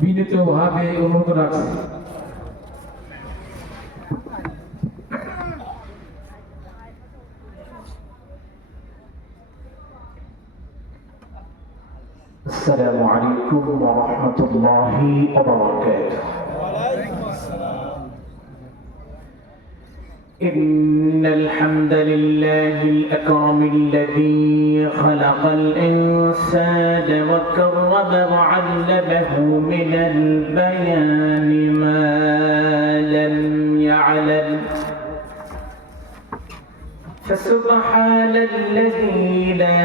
বিনীতভাবে অনুরোধ রাখছি। السلام عليكم ورحمة الله وبركاته. وعليكم السلام. إن الحمد لله الأكرم الذي خلق الإنسان وكرمه وعلمه من البيان ما لم يعلم، فسبحان الذي لا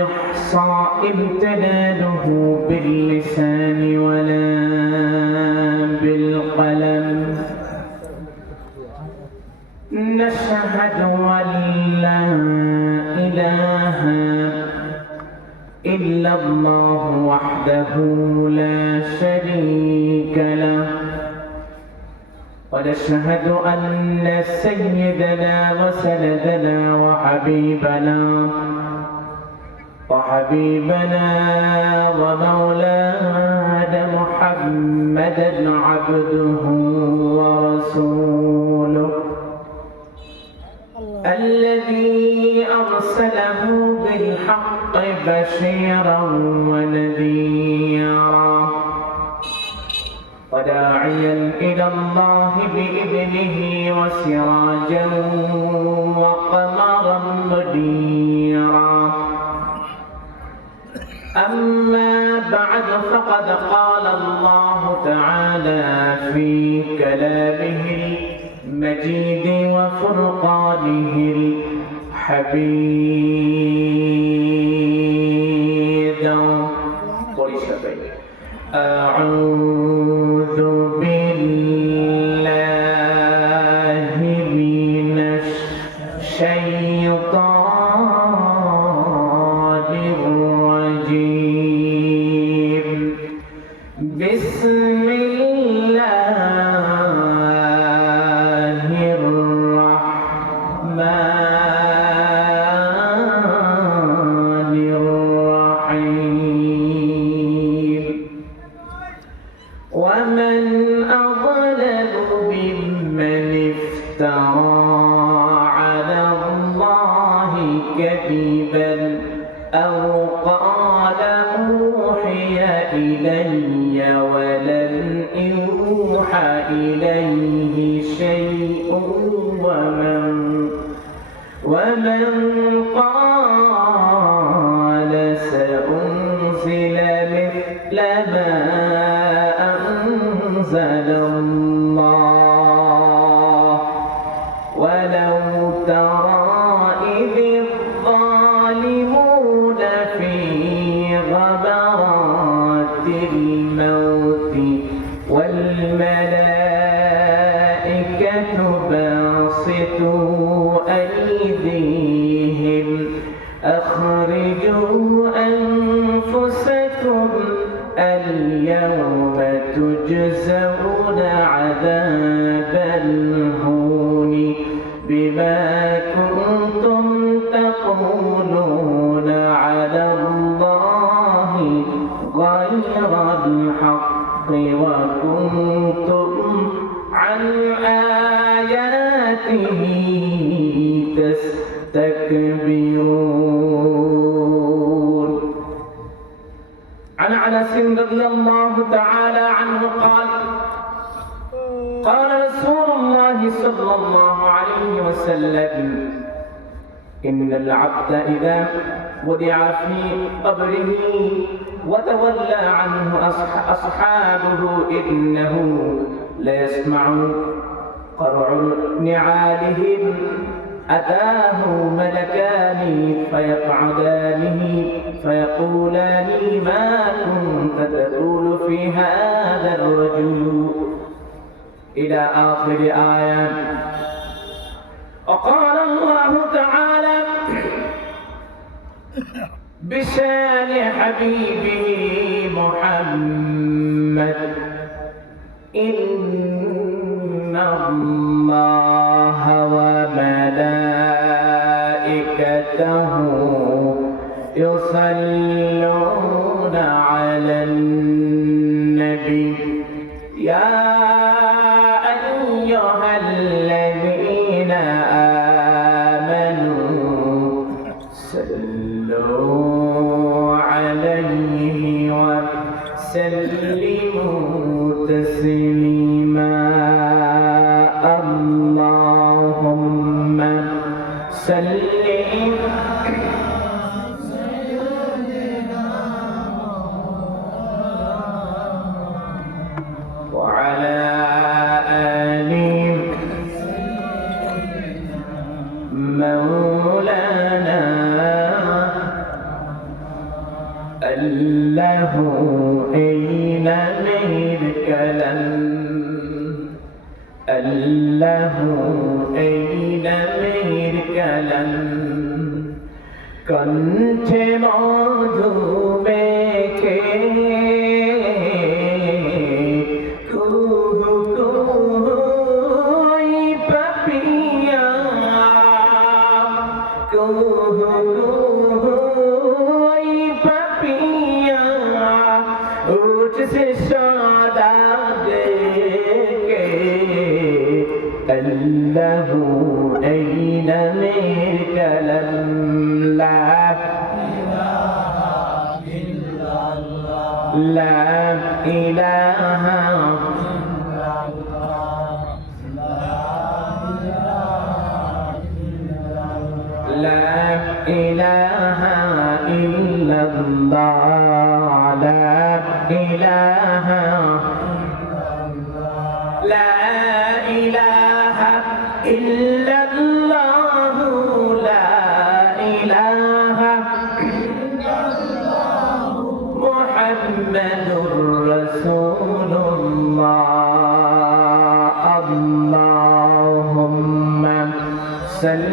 يحصى امتنانه باللسان ولا بالقلم. نشهد أن لا إله إلا الله وحده لا شريك له، ونشهد أن سيدنا وسندنا وحبيبنا ومولانا محمدا عبده ورسوله الذي أرسله بالحق بشيرا ونذيرا وداعيا إلى الله بإذنه وسراجا وقمرا منيرا. أما بعد فقد قال الله تعالى في كلامه المجيد وفرقانه الحميد. أعوذ بالله من الشيطان الرجيم. بسم الله الرحمن الرحيم. ومن أظلم ممن افترى على الله كذبا أو قال أوحي إلي ولم يوحى إليه شيء، ومن قال سأنزل مثل ما أنزل الله. ولو ترى إذ الظالمون في غمرات الموت والملائكة باسطوا أيديهم أخرجوا أنفسكم اليوم تجزون عذاب الهون بما كنتم تقولون على الله غير الحق وكنتم عن آياته تستكبرون. عن أنس رضي الله تعالى عنه قال قال رسول الله صلى الله عليه وسلم: إن العبد إذا وضع في قبره وتولى عنه أصحابه إنه ليسمع قرع نعالهم أتاه ملكان فيقعدانه فيقولان: ما كنت تقول في هذا الرجل، إلى آخر آية. وقال الله تعالى بشان حبيبه محمد: إن الله وملائكته يصلون على النبي النبي يا أيها الذين آمنوا صلوا عليه وسلموا تسليما اللهم صل وعلى آل مولانا الله أين الكلام الله أين الكلام কণ্ঠে মধু মেখে কুহু কুহুই পাপিয়া কুহু কুহুই পাপিয়া উঠছে সদা দেখে আল্লাহু আইনা মির কালাম لا إله لا إله إلا الله لا إله لا إله إلا الله لا إله محمد رسول الله اللهم صل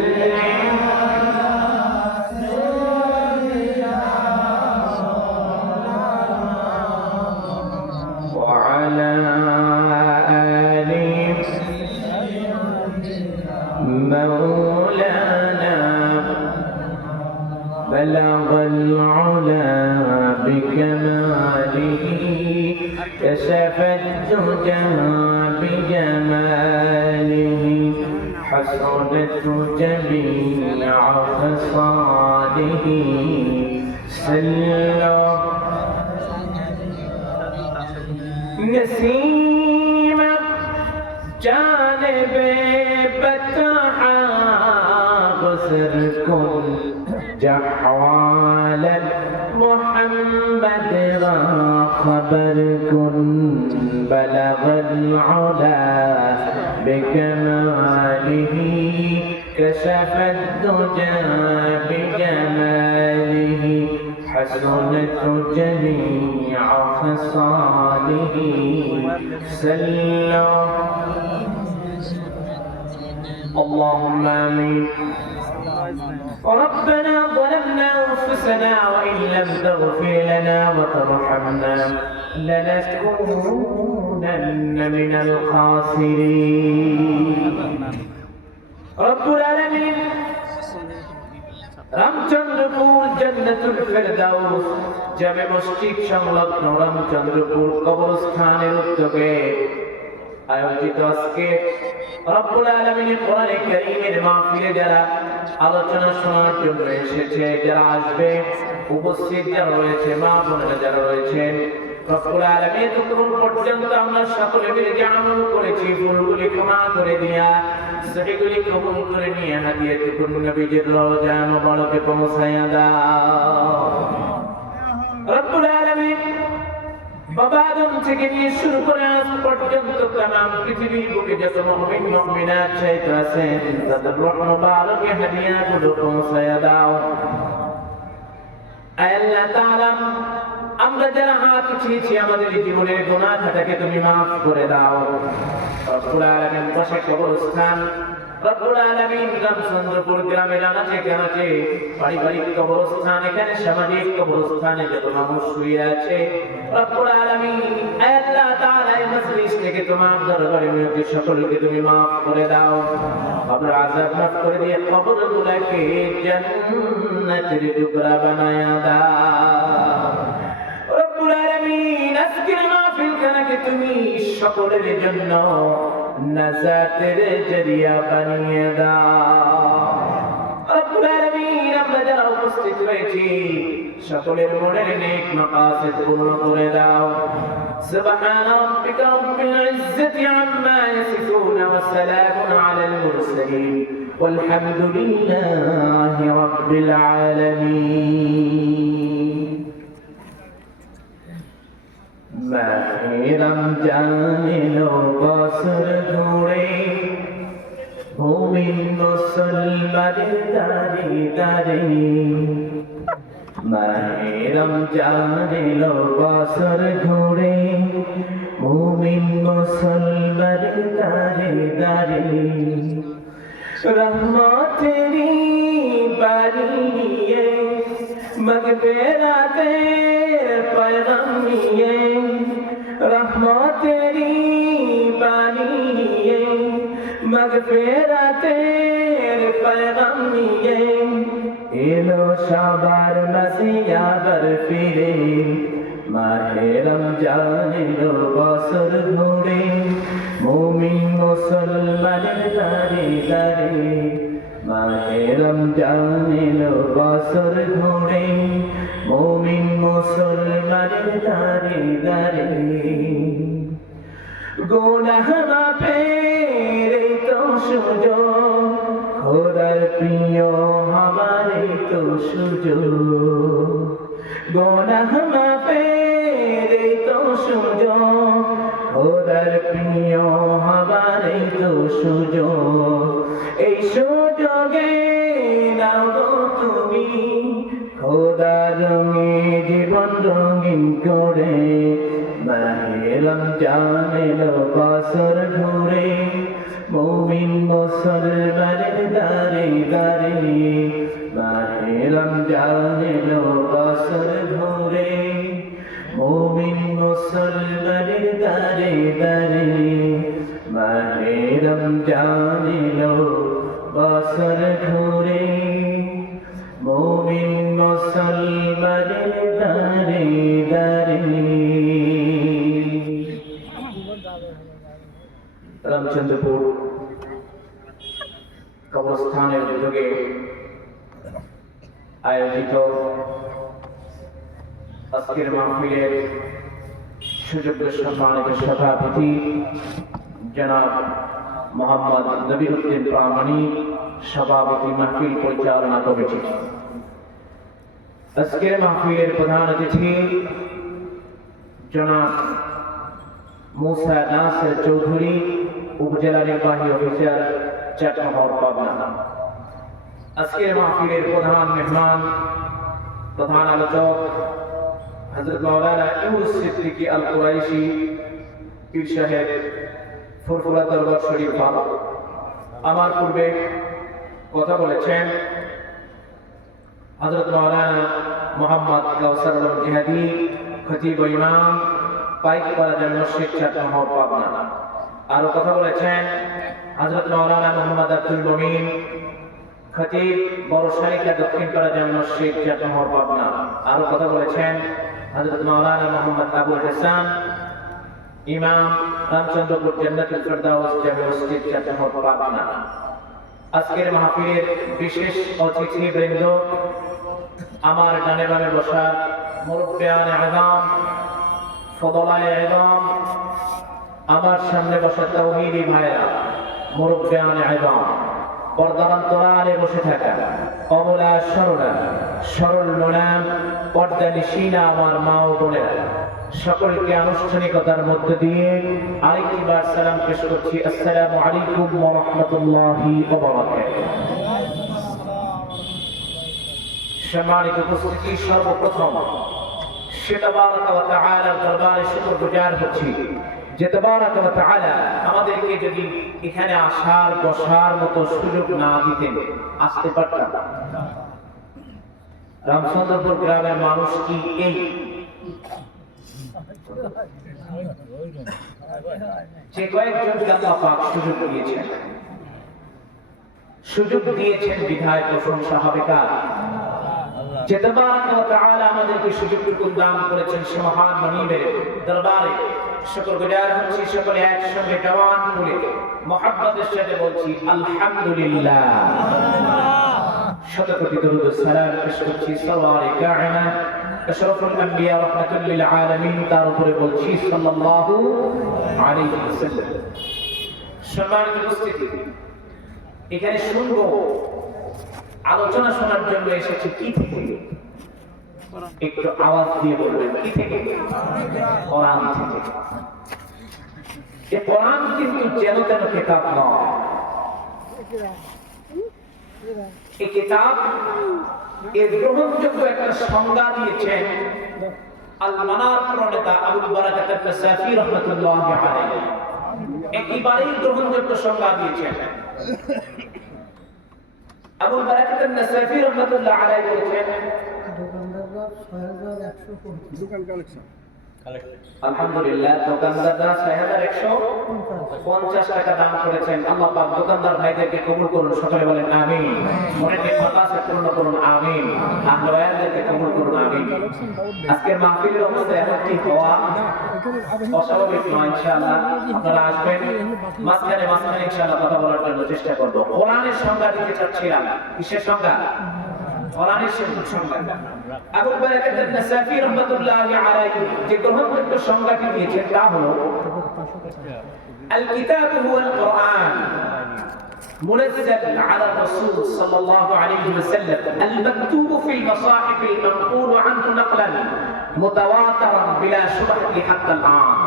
وعلى آل مولانا بلغ العلا بكماله كشف الدجى بجماله حسنت جميع خصاله صلوا نسيم جانب بتحا بصر كل جحوال محمد خبر كن بلغ العلا بكماله كشف الدجى بجماله حسنت جميع خصاله صلوا اللهم آمين ربنا ظلمنا أنفسنا وإن لم تغفر لنا وترحمنا لنكونن من الخاسرين رب العالمين রামচন্দ্রপুর জান্নাতুল ফেরদাউস জামে মসজিদ সংলগ্ন রামচন্দ্রপুর কবরস্থানের উদ্যোগে আয়োজিত আজকে রব্বুল আলামিনের কোরআনে কারীমের মাহফিলে যারা আলোচনা শোনার জন্য এসেছে, যারা আসবে, উপস্থিত যারা রয়েছে, মা বোনেরা যারা রয়েছেন, রব্বুল আলামিন এতক্ষণ পর্যন্ত আমরা সকলে মিলে যে আমল করেছি ভুলগুলি ক্ষমা করে দিয়া সেগুলি কবুল করে নিয়ে হাদিয়াতুল নবীজির রওজা মুবারকে পৌঁছায়া দাও। রব্বুল আলামিন বাবা আদম থেকে নিয়ে শুরু করে আজ পর্যন্ত তামাম পৃথিবীর বুকে যত মুমিন মুমিনাত শহীদ আছেন তাদের রূহ মুবারকে হাদিয়াগুলো পৌঁছায়া দাও। আয় আল্লাহ তাআলা, আমরা যারা হাত উঠিয়েছি আমাদের জীবনের গুনাহ খাতাকে তুমি মাফ করে দাও। রব্বুল আলামিন পাশে কবরস্থান, রব্বুল আলামিন রামচন্দ্রপুর গ্রামের আনাচে কানাচে পারিবারিক কবরস্থান, এখানে সামাজিক কবরস্থানে যত মানুষ শুয়ে আছে, রব্বুল আলামিন আল্লাহ তাআলা এই মজলিস থেকে তোমার দরবারে মিনতি সকলকে তুমি মাফ করে দাও। কবর আযাব মাফ করে দিয়ে কবরগুলোকে জান্নাতের টুকরা বানায়া দাও। রব্বুল আলামিন আজকের মাহফিল খানা তুমি সকলের জন্য নাজাতের জরিয়া বানিয়ে দাও। রব্বুল আলামিন, আমরা যারা উপস্থিত হয়েছি সকলের মনের নেক মাকাসিদ পূর্ণ করে দাও। সুবহান রাব্বিকা রাব্বিল ইজ্জাতি আম্মা ইয়াসিফুন ওয়া সালামুন আলাল মুরসালিন ওয়ালহামদুলিল্লাহি রাব্বিল আলামিন। মাহে রমজানেরও বছর ঘুরে মুমিন মুসলমানের দাঁড়ে দাঁড়ে। মাহে রমজানেরও বছর ঘুরে মুমিন মুসলমানের দাঁড়ে দাঁড়ে। রহমতেরি বাড়ি নিয়ে মাগফিরাতের পয়গাম নিয়ে, রহমতেরি বাণী নিয়ে মাগফিরাতের পয়গাম নিয়ে এলো সবার মাঝে আবার ফিরে। মাহে রমজানেরও বছর ঘুরে মুমিন মুসলমানের দাঁড়ে দাঁড়ে। মাহে রমজানেরও বছর ঘুরে মুমিন মুসলমানের দাঁড়ে দাঁড়ে। গুনাহ মাফের এই তো সুযোগ, খোদার প্রিয় আমার এই তো সুযোগ। গুনাহ মাফের এই তো সুযোগ, খোদার প্রিয় আমার এই তো সুযোগ। এই সুযোগে নাও গো তুমি খোদার রঙে জীবন রঙিন করে। মাহে রমজানেরও বছর ঘুরে মুমিন মুসলমানের দাঁড়ে দাঁড়ে। মাহে রমজানেরও বছর ঘুরে মুমিন মুসলমানের দাঁড়ে দাঁড়ে। মাহে রমজানেরও বছর ঘুরে মুমিন মুসলমানের দাঁড়ে দাঁড়ে। রামচন্দ্রপুর কবরস্থানের উদ্যোগে আয়োজিত আজকের মাহফিলের সুযোগ্য সম্মানিত সভাপতি জনাব মোহাম্মদ নবীউদ্দিন প্রামাণিক, সভাপতি মাহফিল পরিচালনা কমিটি। আজকের মাহফিলের প্রধান অতিথি জনাব মুসা নাসির চৌধুরী, উপজেলা নির্বাহী অফিসার, চাটমোহর, পাবনা। আজকের মাহফিলের প্রধান মেহমান, প্রধান আলোচক হযরত মাওলানা ইউনুস সিদ্দিকী আল কুরাইশি পীর সাহেব, ফুরফুরা দরবার শরীফ বাবা। আমার পূর্বে কথা বলেছেন হযরত মাওলানা মোহাম্মদ কাউসার আলম জিহাদি, খতিব ও ইমাম, পাইকপাড়া জামে মসজিদ, চাটমোহর, পাবনা। আরো কথা বলেছেন হযরত মাওলানা মোহাম্মদ আব্দুল মুমিন, খতিব বড়সারিকা দক্ষিণপাড়া জামে মসজিদ, চাটমোহর, পাবনা। আরো কথা বলেছেন হযরত মাওলানা মোহাম্মদ আবুল হাসান, ইমাম, রামচন্দ্রপুর জান্নাতুল ফেরদাউস জামে মসজিদ, চাটমোহর, পাবনা। আজকের মাহফিলের বিশেষ অতিথিবৃন্দ, আমার ডানে বামে বসা মুরব্বিয়ানে আযম, ফদলায়ে আযম, আমার সামনে বসা তাওহীদি ভাইরা, মুরব্বিয়ানে আযম, পর্দার অন্তরালে বসে থাকা অবলা সরলা সরল মোলাম পর্দা নিশিনা আমার মা ও বোনেরা, সকলকে আনুষ্ঠানিকতার মধ্য দিয়ে আরেকটি বার সালাম পেশ করছি। আসসালামু আলাইকুম ওয়া রাহমাতুল্লাহি ওয়া বারাকাতুহু। সম্মানিত উপস্থিতি, সর্বপ্রথম সে তাবারাকা ওয়া তাআলার দরবারে শুকরগুজার হচ্ছি যে তাবারাকা ওয়া তাআলা আমাদেরকে যদি এখানে আসার বসার মতো সুযোগ না দিতেন, আসতে পারতাম? রামচন্দ্রপুর গ্রামের মানুষ কি এই যে কয়েকজনকে আল্লাহ পাক সুযোগ দিয়েছেন, সুযোগ দিয়েছেন বিধায় প্রশংসা হবে কার? যে তাবারাকা ওয়া তাআলা আমাদেরকে সুযোগটুকু দান করেছেন সে মহান মনিবের দরবারে শুকরগুজার হচ্ছি সকলে একসঙ্গে জবান খুলে মুহাব্বতের সাথে বলছি আলহামদুলিল্লাহ। শত কোটি দরুদ ও সালাম পেশ করছি সরওয়ারে কায়নাত আশরাফুল আম্বিয়া রাহমাতুল লিল আলামিন, তার উপরে বলছি সাল্লাল্লাহু আলাইহি ওয়াসাল্লাম। সম্মানিত উপস্থিতি, এখানে শুনবো, আলোচনা শোনার জন্য এসেছি কি থেকে? একটু আওয়াজ দিয়ে বলবেন কি থেকে? কোরআন থেকে। এই কোরআন কিন্তু যেন তেন কিতাব নয়। এই কিতাব এর গ্রহণযোগ্য একটা সংজ্ঞা দিয়েছেন আল মানার প্রণেতা আবুল বারাকাত আল-নাসাফি রাহমাতুল্লাহি আলাইহি। একেবারেই গ্রহণযোগ্য সংজ্ঞা দিয়েছেন। আবুল বারাকাত আল-নাসাফি রাহমাতুল্লাহি আলাইহি বলেছেন, আলহামদুলিল্লাহ, দোকানদাররা 6150 টাকা দাম করেছেন। আল্লাহ পাক দোকানদার ভাইদেরকে কবুল করুন, সকলে বলেন আমিন। মনের নির্মাতাকে পূর্ণ করুন, আমিন। আহলাওয়াদেরকে কবুল করুন, আমিন। আজকের মাহফিলের অবস্থা এখন ঠিক হওয়া অস্বাভাবিক নয়। ইনশাআল্লাহ আপনারা আসবেন, মাঝখানে ইনশাআল্লাহ কথা বলার জন্য চেষ্টা করব। কোরআনের সংজ্ঞা দিতে চাচ্ছিলাম। কিসের সংজ্ঞা? কোরআনের সংজ্ঞা। আবুল বারাকাত আন-নাসাফি রাহমাতুল্লাহি আলাইহি যে গ্রহণযোগ্য সংজ্ঞাটি দিয়েছেন তা হলো আল কিতাব হুয়া আল কোরআন মুনাজ্জাল আলা রাসূল সাল্লাল্লাহু আলাইহি ওয়াসাল্লাম আল মাকতুব ফিল মাসাহিফ আল মানকুল আনহু নাকলান মুতাওয়াতিরান বিলা শুবহাতি হাত্তা আল আন।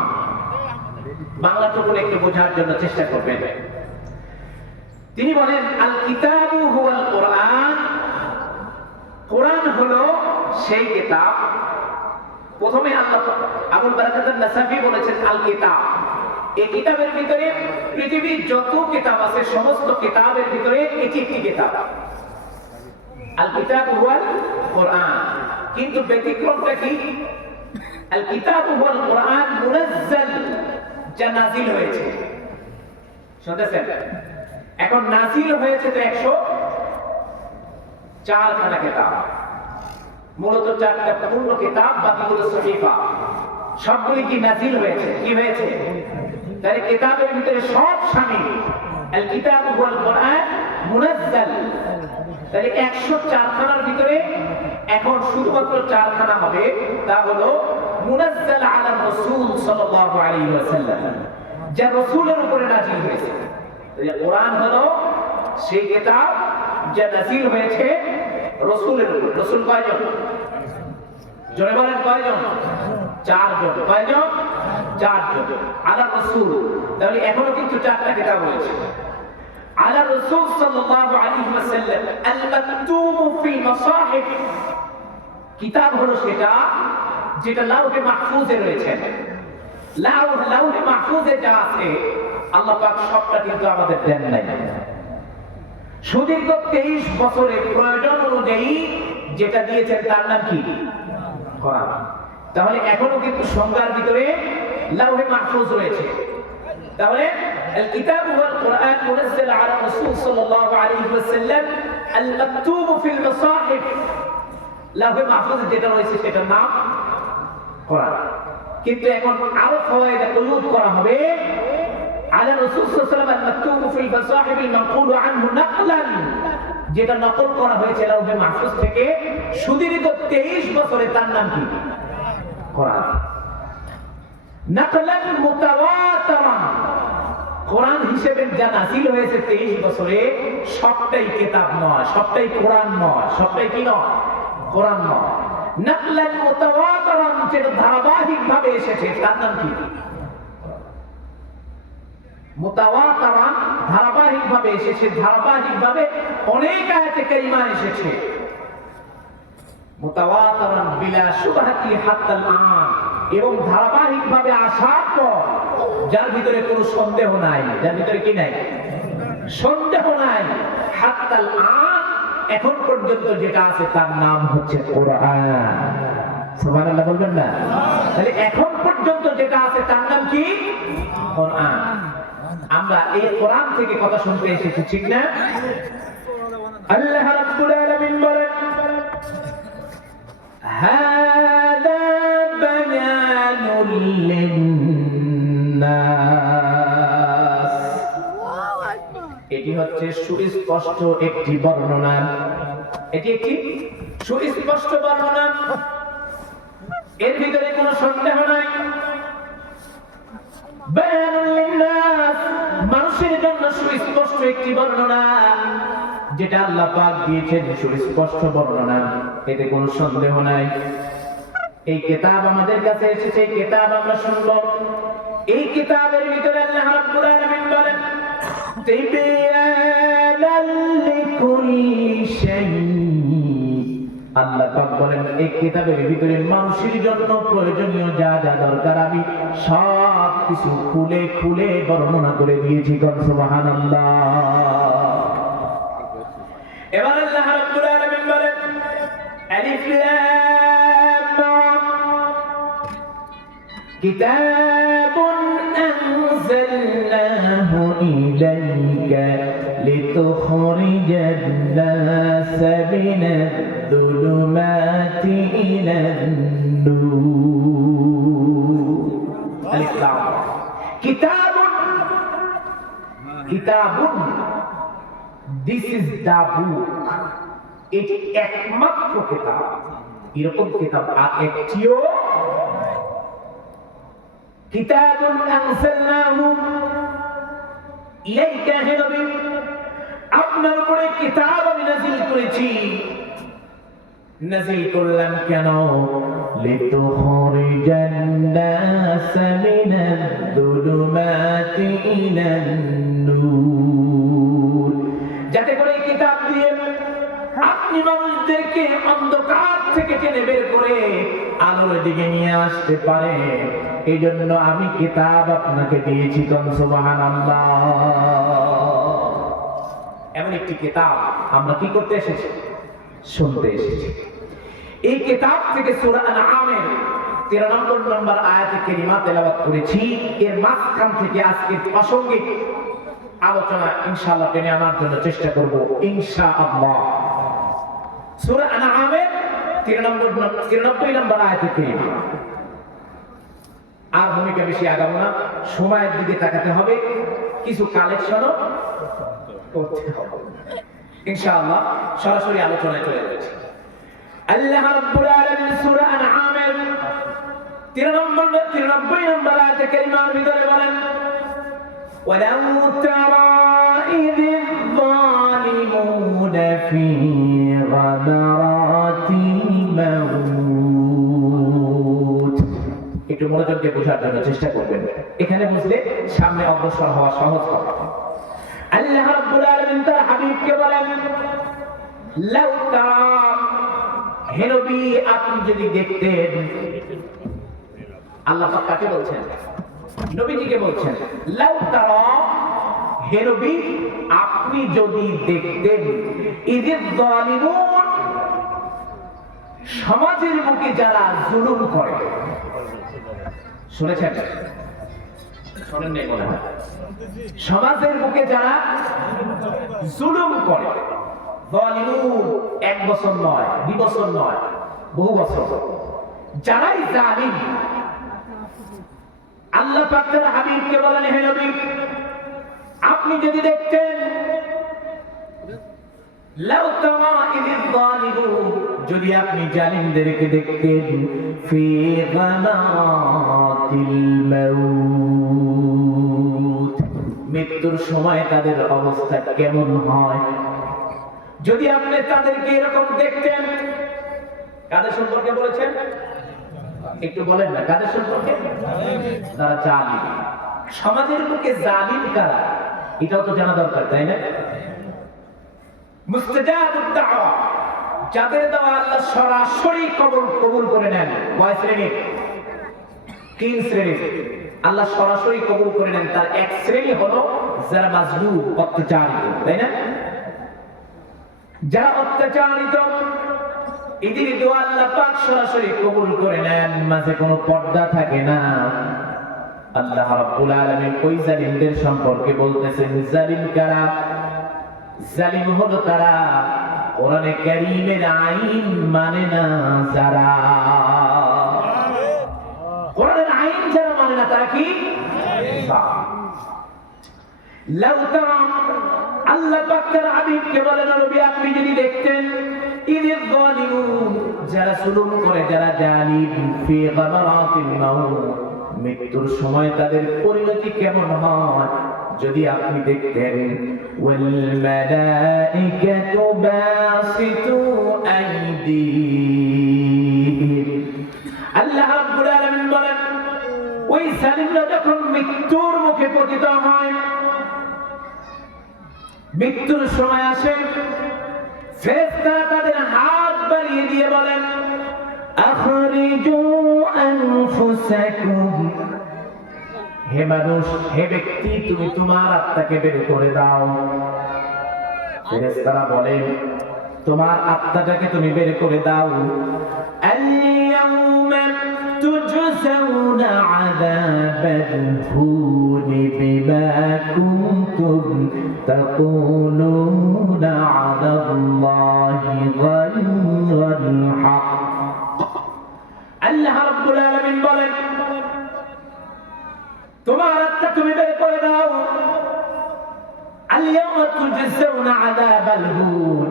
বাংলাটুকু একটু বোঝার জন্য চেষ্টা করবেন। তিনি বলেন আল কিতাব হুয়া আল কোরআন, কোরআন হলো সেই কিতাব। প্রথমে আল্লাহ আবুল বারাকাত আন-নাসাফি বলেছেন আল কিতাব। এই কিতাবের ভিতরে পৃথিবীর যত কিতাব আছে সমস্ত কিতাবের ভিতরে এটি একটি কিতাব। আল কিতাব হুয়াল কোরআন। কিন্তু ব্যতিক্রমটা কি? আল কিতাব হুয়াল কোরআন মুনাজ্জাল, যা নাযিল হয়েছে। শুনতেছেন? এখন নাযিল হয়েছে তো 104 খানা কিতাব, মূলত 4টা পূর্ণ কিতাব, বাকিগুলো সহিফা। সবগুলি কি নাযিল হয়েছে? কি হয়েছে? তাহলে কিতাবের ভিতরে সব শামিল। আল কিতাব ওয়াল কোরআন মুনাজ্জাল। তাহলে 104 খানার ভিতরে এখন শুধুমাত্র 4 খানা হবে, তা হলো মুনাজ্জাল আলা রাসূল সাল্লাল্লাহু আলাইহি ওয়াসাল্লাম, যা রাসূলের উপরে নাযিল হয়েছে। তাহলে কোরআন হলো সেই কিতাব যা নাযিল হয়েছে রাসূলের উপর। রাসূল কয়জন? জোরে বলেন কয়জন? 4 জন। কয়জন? 4 জন। আলা রাসূল। তাহলে এখনো কিন্তু 4টা কিতাব রয়েছে। আলা রাসূল সাল্লাল্লাহু আলাইহি ওয়াসাল্লাম আল মাকতুব ফিল মাসাহিফ, কিতাব হলো সেটা যেটা লাউহে মাহফুজে রয়েছে। লাউহে মাহফুজে যা আছে আল্লাহ পাক সবটা কিন্তু আমাদের দেন নাই। সুদীর্ঘ 23 বছরের প্রয়োজন অনুযায়ী যেটা দিয়েছেন তার নাম কি? কোরআন। তাহলে এখনো কিন্তু সংজ্ঞার ভিতরে লাউহে মাহফুজ রয়েছে। তাহলে আল কিতাব ওয়াল কোরআন মুনাজ্জাল আলা রাসূল সাল্লাল্লাহু আলাইহি ওয়াসাল্লাম আল মাকতুব ফিল মাসাহিফ, লাউহে মাহফুজে যেটা রয়েছে সেটার নাম কোরআন। কিন্তু এখন আরো ফাওয়ায়েদ কুলুদ করা হবে আলা রাসূল সাল্লাল্লাহু আলাইহি ওয়াসাল্লাম আল মাকতুব ফিল মাসাহিফ আল মানকুল আনহু নাকলান, যেটা নকল করা হয়েছে লাউহে মাহফুজ থেকে সুদীর্ঘ 23 বছরে, তার নাম কি? কোরআন। নাকলান মুতাওয়াতিরান, কোরআন হিসেবে যা নাযিল হয়েছে 23 বছরে সবটাই কিতাব নয়, সবটাই কোরআন নয়, সবটাই কি নয়? কোরআন নয়। নাকলান মুতাওয়াতিরান, যেটা ধারাবাহিকভাবে এসেছে তার নাম কি? মুতাওয়াতিরান ধারাবাহিকভাবে এসেছে, ধারাবাহিকভাবে অনেক আয়াতে কারিমা এসেছে। মুতাওয়াতিরান বিলা শুবহাতি হাত্তা আন, এবং ধারাবাহিকভাবে আসার পর যার ভিতরে কোনো সন্দেহ নাই, যার ভিতরে কি নাই? সন্দেহ নাই। হাত্তা আন, এখন পর্যন্ত যেটা আছে তার নাম হচ্ছে কোরআন। সুবহানাল্লাহ বলবেন না? তাহলে এখন পর্যন্ত যেটা আছে তার নাম কি? কোরআন। আমরা এই কোরআন থেকে কথা শুনতে এসেছি, ঠিক না? আল্লাহ রাব্বুল আলামিন বলেন হাদা বায়ানুল লিন লিন্নাস। এটি হচ্ছে সুস্পষ্ট একটি বর্ণনা, এটি একটি সুস্পষ্ট বর্ণনা, এর ভিতরে কোনো সন্দেহ নাই। বায়ানুল লিন্নাস, মানুষের জন্য সুস্পষ্ট একটি বর্ণনা, যেটা আল্লাহ পাক দিয়েছেন সুস্পষ্ট বর্ণনা, এতে কোনো সন্দেহ নাই। এই কিতাব আমাদের কাছে এসেছে, এই কিতাব আমরা শুনব। এই কিতাবের ভিতরে আল্লাহ রাব্বুল আলামিন বলেন তিবয়ানাল লিকুল্লি শাই। আল্লাহ পাক বলেন এই কিতাবের ভিতরে মানুষের জন্য প্রয়োজনীয় যা যা দরকার আমি সব কিছু খুলে খুলে বর্ণনা করে দিয়েছি। সুবহানাল্লাহ। এবার আল্লাহ রাব্বুল আলামিন বলেন আলিফ লাম রা কিতাবুন আনজালনাহু ইলাইকা লিতুখরিজান নাস মিনাজ-যুলুমাতি ইলান-নূর। আলিফ লাম কিতাবুন, this is the book, এটি একমাত্র কিতাব, এরকম কিতাব আর একটিও। কিতাবুন আনজালনাহু ইলাইকা, হে নবী আপনার উপরে কিতাব আমি নাযিল করেছি। নাযিল করলাম কেন? লিতুখরিজান নাস মিনাজ-যুলুমাতি ইলান-নূর, যাতে করে কিতাব দিয়ে আপনি মানুষদেরকে অন্ধকার থেকে টেনে বের করে আলোর দিকে নিয়ে আসতে পারেন। এই জন্য আমি কিতাব আপনাকে দিয়েছি। সুবহানাল্লাহ। এমন একটি কিতাব আমরা কি করতে এসেছি? শুনতে এসেছি। এই কিতাব থেকে সূরা আনআমের 93 নম্বর আয়াতে কারিমা তেলাওয়াত করেছি। এর মাঝখান থেকে আজকে প্রাসঙ্গিক আলোচনা ইনশাআল্লাহ টেনে আনার জন্য চেষ্টা করব ইনশাআল্লাহ। সূরা আনআমের 93 নম্বর আয়াতে কারিমা। আর ভূমিকা বেশি আগাবো না, সময়ের দিকে তাকাতে হবে, কিছু কালেকশনও করতে হবে ইনশাআল্লাহ। সরাসরি আলোচনায় চলে যাচ্ছি। আল্লাহ রাব্বুল আলামিন সূরা আনআমের 93 নম্বর আয়াতে কারিমার ভিতরে বলেন ওয়ালাউ তারা ইযিল যালিমুনা ফি গামারাতিল মাউত। একটু মনোযোগ দিয়ে বোঝার জন্য চেষ্টা করবেন, এখানে বুঝলে সামনে অগ্রসর হওয়া সহজ হবে। আল্লাহ রাব্বুল আলামিন তার হাবিবকে বলেন লাউ তারা, হে নবী আপনি যদি দেখতেন। আল্লাহ পাক কাকে বলছেন? নবীজিকে বলছেন। লাউ তারা, হে নবী আপনি যদি দেখতেন ইযিল যালিমুন, সমাজের বুকে যারা জুলুম করে। শুনেছেন? শোনেন নাই মনে হয়? সমাজের বুকে যারা জুলুম করে, যালিমুন, 1 বছর নয়, 2 বছর নয়, বহু বছর, যারাই জালিম। আল্লাহ পাক তার হাবিবকে বলেন হে নবী আপনি যদি দেখতেন লাউ তারা ইযিল যালিমুন, যদি আপনি জালিমদেরকে দেখতেন ফি গামারাতিল মাউত, মৃত্যুর সময় তাদের অবস্থা কেমন হয়, যদি আপনি তাদেরকে এরকম দেখতেন। কাদের সম্পর্কে বলেছেন? একটু বলেন না, কাদের সম্পর্কে? তারা জালিম। সমাজের বুকে জালিম কারা এটাও তো জানা দরকার, তাই না? মুস্তাজাবুদ দাওয়া, যাদের দাওয়া আল্লাহ সরাসরি কবুল করে নেন। কয় শ্রেণীর? 3 শ্রেণীর আল্লাহ সরাসরি কবুল করে নেন। তার এক শ্রেণী হলো যারা মাজলুম, অত্যাচারিত, তাই না? যারা অত্যাচারিত, এদের দোয়া আল্লাহ পাক সরাসরি কবুল করে নেন, মাঝে কোনো পর্দা থাকে না। আল্লাহ রাব্বুল আলামিন ওই জালিমদের সম্পর্কে বলতেছেন জালিম কারা? জালিম হলো তারা কোরআনে কারীমের আইন মানে না যারা। কোরআনের আইন যারা মানে না তারা কি? লাউ তারা, আল্লাহ পাক তার হাবিবকে বলেন, নবী আপনি যদি দেখতেন ইযিয যালিমুন, যারা জুলুম করে, যারা জালিম, ফি গামারাতিল মাউত, মৃত্যুর সময় তাদের পরিণতি কেমন হয় যদি আপনি দেখতেন। ওয়াল মালাইকাতু বাসিতু আইদিহিম, আল্লাহ রাব্বুল আলামিন বলেন ওই জালিমরা যখন মৃত্যুর মুখে পতিত হয়, মৃত্যুর সময় আসে, ফেরেশতারা তাদের হাত বাড়িয়ে দিয়ে বলেন আখরিজু আনফুসাকুম, হে মানুষ, হে ব্যক্তি, তুমি তোমার আত্মাকে বের করে দাও। ফেরেশতারা বলেন তোমার আত্মাটাকে তুমি বের করে দাও। আল-ইয়াউমা তুজজাউনা আযাবাল হুনি বিমা কুনতুম তাকুলুনা আলাল্লাহি গায়রাল হক। আল্লাহ রাব্বুল আলামিন বলেন তোমার আত্মা তুমি বের করে দাও। আল-ইয়াউমা তুজজাউনা আযাবাল হুন,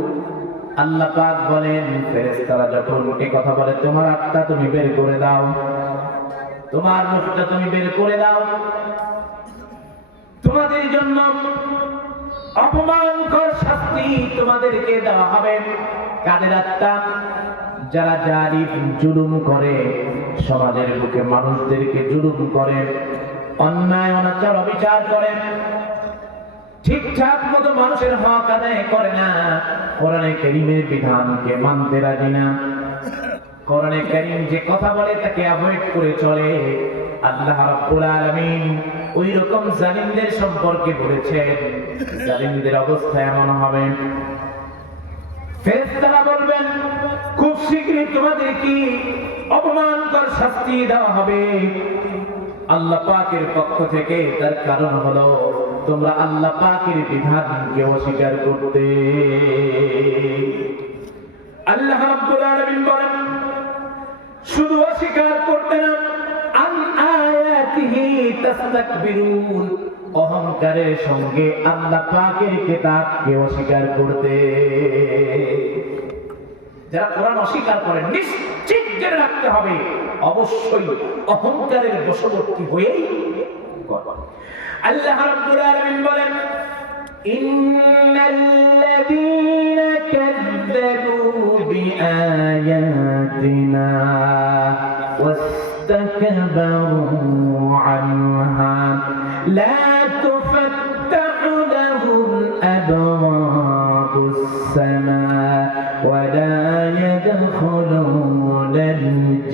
আল্লাহ পাক বলেন ফেরেশতারা যখন এই কথা বলে তোমার আত্মা তুমি বের করে দাও, তোমার রূহটা তুমি বের করে দাও, তোমাদের জন্য অপমানকর শাস্তি তোমাদেরকে দেওয়া হবে। কাদের আত্মা? যারা জালিম, জুলুম করে, সমাজের বুকে মানুষদেরকে জুলুম করে, অন্যায় অনাচার অবিচার করে, ঠিকঠাক মতো মানুষের হক আদায় করে না, কোরআনে কারীমের বিধানকে মানতে রাজি না, কোরআনে কারীম যে কথা বলে তাকে অ্যাভয়েড করে চলে। আল্লাহ রাব্বুল আলামিন ওই রকম জালিমদের সম্পর্কে বলেছেন, জালিমদের অবস্থা এমন হবে, ফেরেশতারা বলবেন খুব শীঘ্রই তোমাদেরকে অপমানকর শাস্তি দেওয়া হবে আল্লাহ পাকের পক্ষ থেকে। তার কারণ হলো তোমরা আল্লাহ পাকের বিধানকে অস্বীকার করতে। আল্লাহ রাব্বুল আলামিন বলেন শুধু অস্বীকার করতে না, আন আয়াতিহি তাস্তাকবিরুন, অহংকারের সঙ্গে আল্লাহ পাকের কিতাবকে অস্বীকার করতে। যারা কোরআন অস্বীকার করে নিশ্চিত জেনে রাখতে হবে অবশ্যই অহংকারের বশবর্তী হয়েই করবে। আল্লাহ রাব্বুল আলামিন বলেন ইন্নাল্লাযীনা কাযযাবু বিআয়াতিনা ওয়াস্তাকবারু আনহা লা তুফাত্তাহু লাহুম আবওয়াবুস সামা ওয়া লা ইয়াদখুলুনাল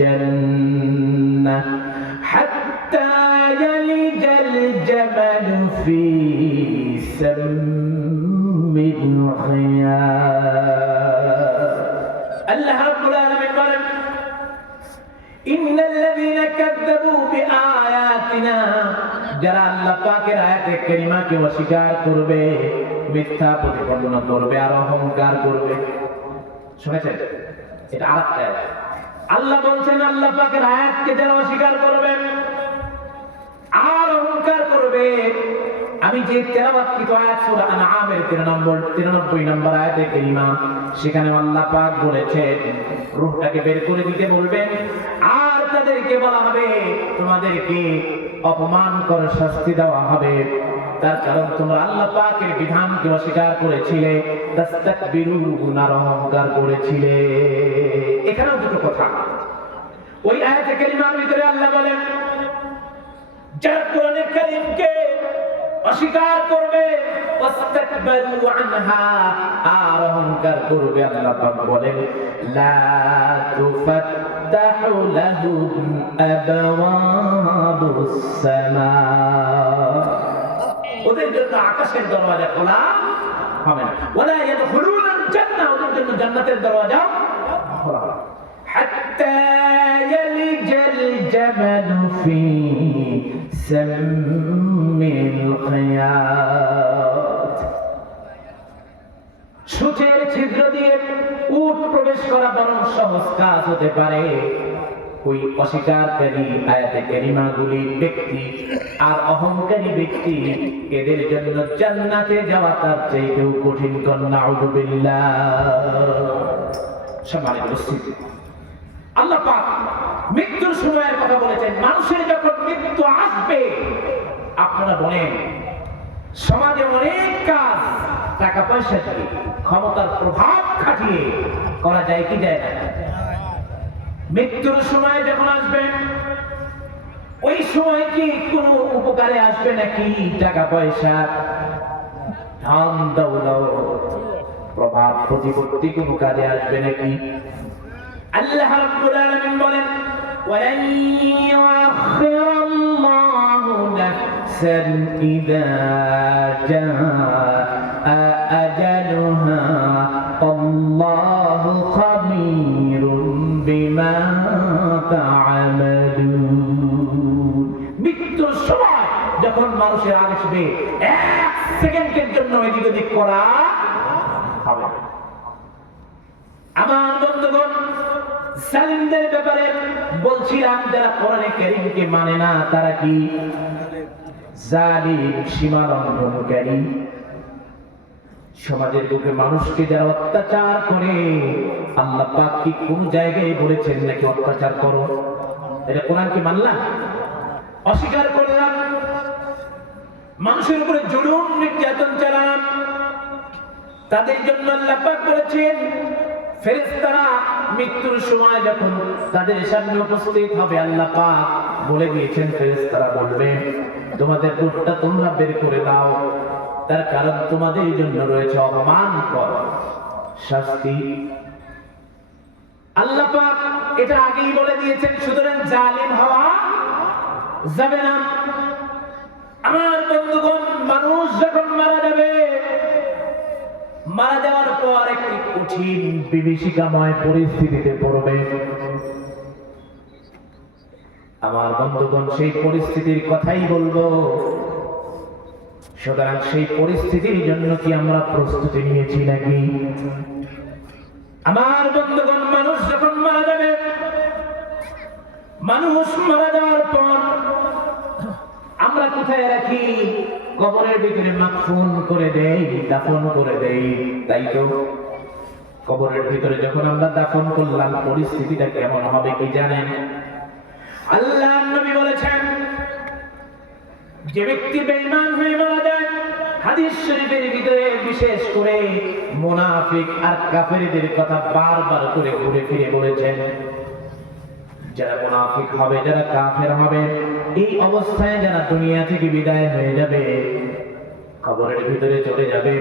জান্নাহ হাত্তা ইয়ালিজাল জামালু ফি সাম্মিল খিয়াত। আল্লাহ রাব্বুল আলামিন বলেন ইন্নাল্লাযীনা কাযযাবু বিআয়াতিনা, যারা আল্লাহ পাকের আয়াতে কারিমাকে অস্বীকার করবে, মিথ্যা প্রতিপন্ন করবে আর অহংকার করবে। শুনেছেন? এটা আরেকটা আয়াত। আল্লাহ বলছেন আল্লাহ পাকের আয়াতকে যারা অস্বীকার করবে আর অহংকার করবে, আমি যে তেলাওয়াতকৃত আয়াত সূরা আনআমের 93 নম্বর আয়াতে কারিমা, সেখানে আল্লাহ পাক বলেছেন রূহটাকে বের করে দিতে বলবেন আর তাদেরকে বলা হবে তোমাদেরকে অপমানকর শাস্তি দেওয়া হবে। তার কারণ তোমরা আল্লাহ পাকের বিধানকে অস্বীকার করেছিলে, তাস্তাকবিরুন, আর অহংকার করেছিলে। এখানেও দুটো কথা। ওই আয়াতে কারিমার ভিতরে আল্লাহ বলেন যারা কোরআনে কারীমকে অস্বীকার করবে, ওয়াস্তাকবারু আনহা, আর অহংকার করবে, আল্লাহ পাক বলেন লা তুফাত্তাহু লাহুম আবওয়াবুস সামা, ওদের জন্য আকাশের দরওয়াজা খোলা হবে না। ওয়ালা ইয়াদখুলুনাল জান্নাহ, ওদের জন্য জান্নাতের দরওয়াজা খোলা হবে না। হাত্তা ইয়ালিজাল জামালু ফি সাম্মিল খিয়াত, সূচের ছিদ্র দিয়ে উট প্রবেশ করা বরং সহজ কাজ হতে পারে, ওই অস্বীকারী আয়াতে কারিমাগুলি ব্যক্তি আর অহংকারী ব্যক্তি এদের জন্য জান্নাতে যাওয়া তার চাইতেও কঠিন। নাউযুবিল্লাহ। সম্মানিত উপস্থিতি, আল্লাহ পাক মৃত্যুর সময়ের কথা বলেছেন। মানুষের যখন মৃত্যু আসবে, আপনারা বলেন সমাজে অনেক কাজ টাকা পয়সা দিয়ে ক্ষমতার প্রভাব খাটিয়ে করা যায় কি যায় না? মৃত্যুর সময় যখন আসবে, ওই সময় কি কোনো উপকারে আসবে নাকি টাকা পয়সা, ধন দৌলত, প্রভাব প্রতিপত্তি কোনো কাজে আসবে নাকি? আল্লাহ রাব্বুল আলামিন বলেন, ওয়ালান ইউআখিরাল্লাহু নাফসান ইযা জাআ আজালুহা আল্লাহু খাবীরুম বিমা তা'মালুন। মৃত্যুর সময় যখন মানুষের আসবে, এক সেকেন্ডের জন্য এদিক ওদিক করা হবে। আমার বন্ধুগণ, জালিমদের ব্যাপারে বলছিলাম, যারা কোরআনে কারীমকে মানে না তারা কি জালিম, সীমা লঙ্ঘনকারী। সমাজের বুকে মানুষকে যারা অত্যাচার করে, আল্লাহ পাক কি কোন জায়গায় বলেছেন নাকি অত্যাচার করো? এটা কোরআন কি মানলাম? অস্বীকার করলাম। মানুষের উপরে জুলুম নির্যাতন চালালাম। তাদের জন্য আল্লাহ পাক বলেছেন, ফেরেশতারা মৃত্যুর সময় যখন তাদের সামনে উপস্থিত হবে, আল্লাহ পাক বলে দিয়েছেন, ফেরেশতারা বলবে তোমাদের বুকটা তোমরা বের করে দাও, তার কারণ তোমাদের জন্য রয়েছে অপমানকর শাস্তি। আল্লাহ পাক এটা আগেই বলে দিয়েছেন, সুতরাং জালিম হওয়া যাবে না। আমার বন্ধুগণ, মানুষ যখন মারা যাবে, মারা যাওয়ার পর একটি কঠিন বিভীষিকাময় পরিস্থিতিতে পড়বে। আমার বন্ধুগণ, সেই পরিস্থিতির কথাই বলবো। সুতরাং সেই পরিস্থিতির জন্য কি আমরা প্রস্তুতি নিয়েছি নাকি? আমার বন্ধুগণ, মানুষ যখন মারা যাবে, মানুষ মারা যাওয়ার পর আমরা কোথায় রাখি? কবরের ভিতরে মাকফুন করে দেই, দাফন করে দেই, তাই তো? কবরের ভিতরে যখন আমরা দাফন করলাম, পরিস্থিতিটা কেমন হবে কি জানেন? আল্লাহর নবী বলেছেন, যে ব্যক্তি বেঈমান হয়ে মারা যায়, হাদিস শরীফের ভিতরে বিশেষ করে মুনাফিক আর কাফেরদের কথা বারবার করে ঘুরে ফিরে বলেছেন। যারা মুনাফিক হবে, যারা কাফের হবে, এই অবস্থায় যারা দুনিয়া থেকে বিদায় হয়ে যাবে, কবরের ভিতরে চলে যাবে,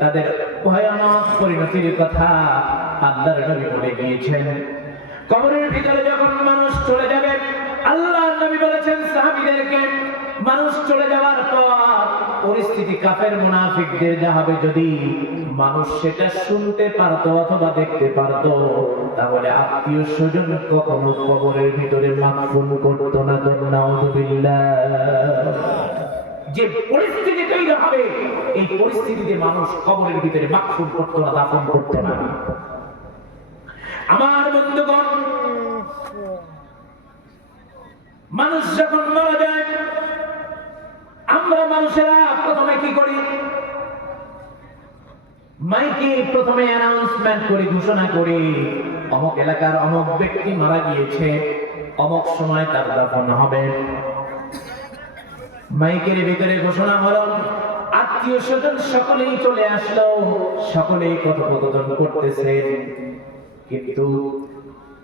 তাদের ভয়ানক পরিণতির কথা আল্লাহর নবী বলে গিয়েছেন। কবরের ভিতরে যখন মানুষ চলে যাবে, আল্লাহর নবী বলেছেন সাহাবীদেরকে, মানুষ চলে যাওয়ার পর পরিস্থিতি কাফের মুনাফিকদের যা হবে, যদি মানুষ সেটা শুনতে পারতো অথবা দেখতে পারতো, তাহলে আত্মীয় স্বজন কখনো কবরের ভিতরে মাকফুন করতো না। নাউযুবিল্লাহ। যে পরিস্থিতি তৈরি হবে, এই পরিস্থিতিতে মানুষ কবরের ভিতরে মাকফুন করতো না, দাফন করতো না। আমার বন্ধুগণ, মানুষ যখন মারা যায়, আমরা মানুষেরা প্রথমে কি করি? মাইকে প্রথমে অ্যানাউন্সমেন্ট করি, ঘোষণা করি, অমুক এলাকার অমুক ব্যক্তি মারা গিয়েছে, অমুক সময় তার দাফন হবে। মাইকের ভিতরে ঘোষণা হলো, আত্মীয় স্বজন সকলেই চলে আসলো, সকলেই কথোপকথন করতেছেন, কিন্তু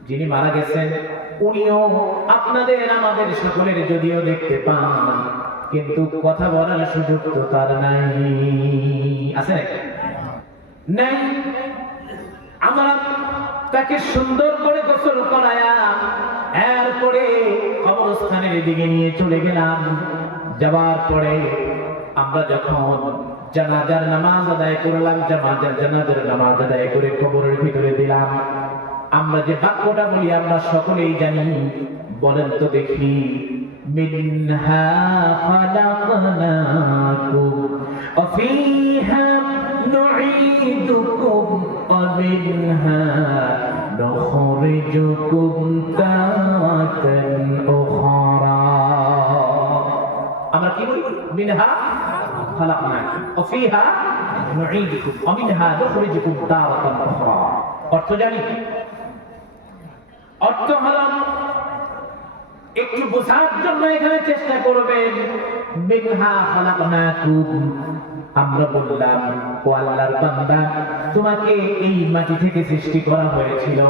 যিনি মারা গেছেন উনিও আপনাদের আমাদের সকলের যদিও দেখতে পান, কিন্তু কথা বলার সুযোগ তো তার নাই। আছে নাই? আমরা তাকে সুন্দর করে গোসল করায়া এরপরে কবরস্থানের দিকে নিয়ে চলে গেলাম। যাবার পরে আমরা যখন জানাজার নামাজ আদায় করলাম, জানাজার নামাজ আদায় করে কবরের ভিতরে দিলাম, আমরা যে বাক্যটা বলি আমরা সকলেই জানি। বলেন তো দেখি, মিনহা খালাকনাকুম ওয়া ফিহা নুঈদুকুম ওয়া মিনহা নুখরিজুকুম মিনহা খালাকনাকুম ওয়া ফিহা নুঈদুকুম ওয়া মিনহা নুখরিজুকুম তারাতান উখরা। অর্থ জানি? অর্থ হলো একটু বোঝার জন্য এখানে চেষ্টা করবেন। মিনহা খালাকনাকুম, আমরা বললাম ও আল্লাহর বান্দা, তোমাকে এই মাটি থেকে সৃষ্টি করা হয়েছিল।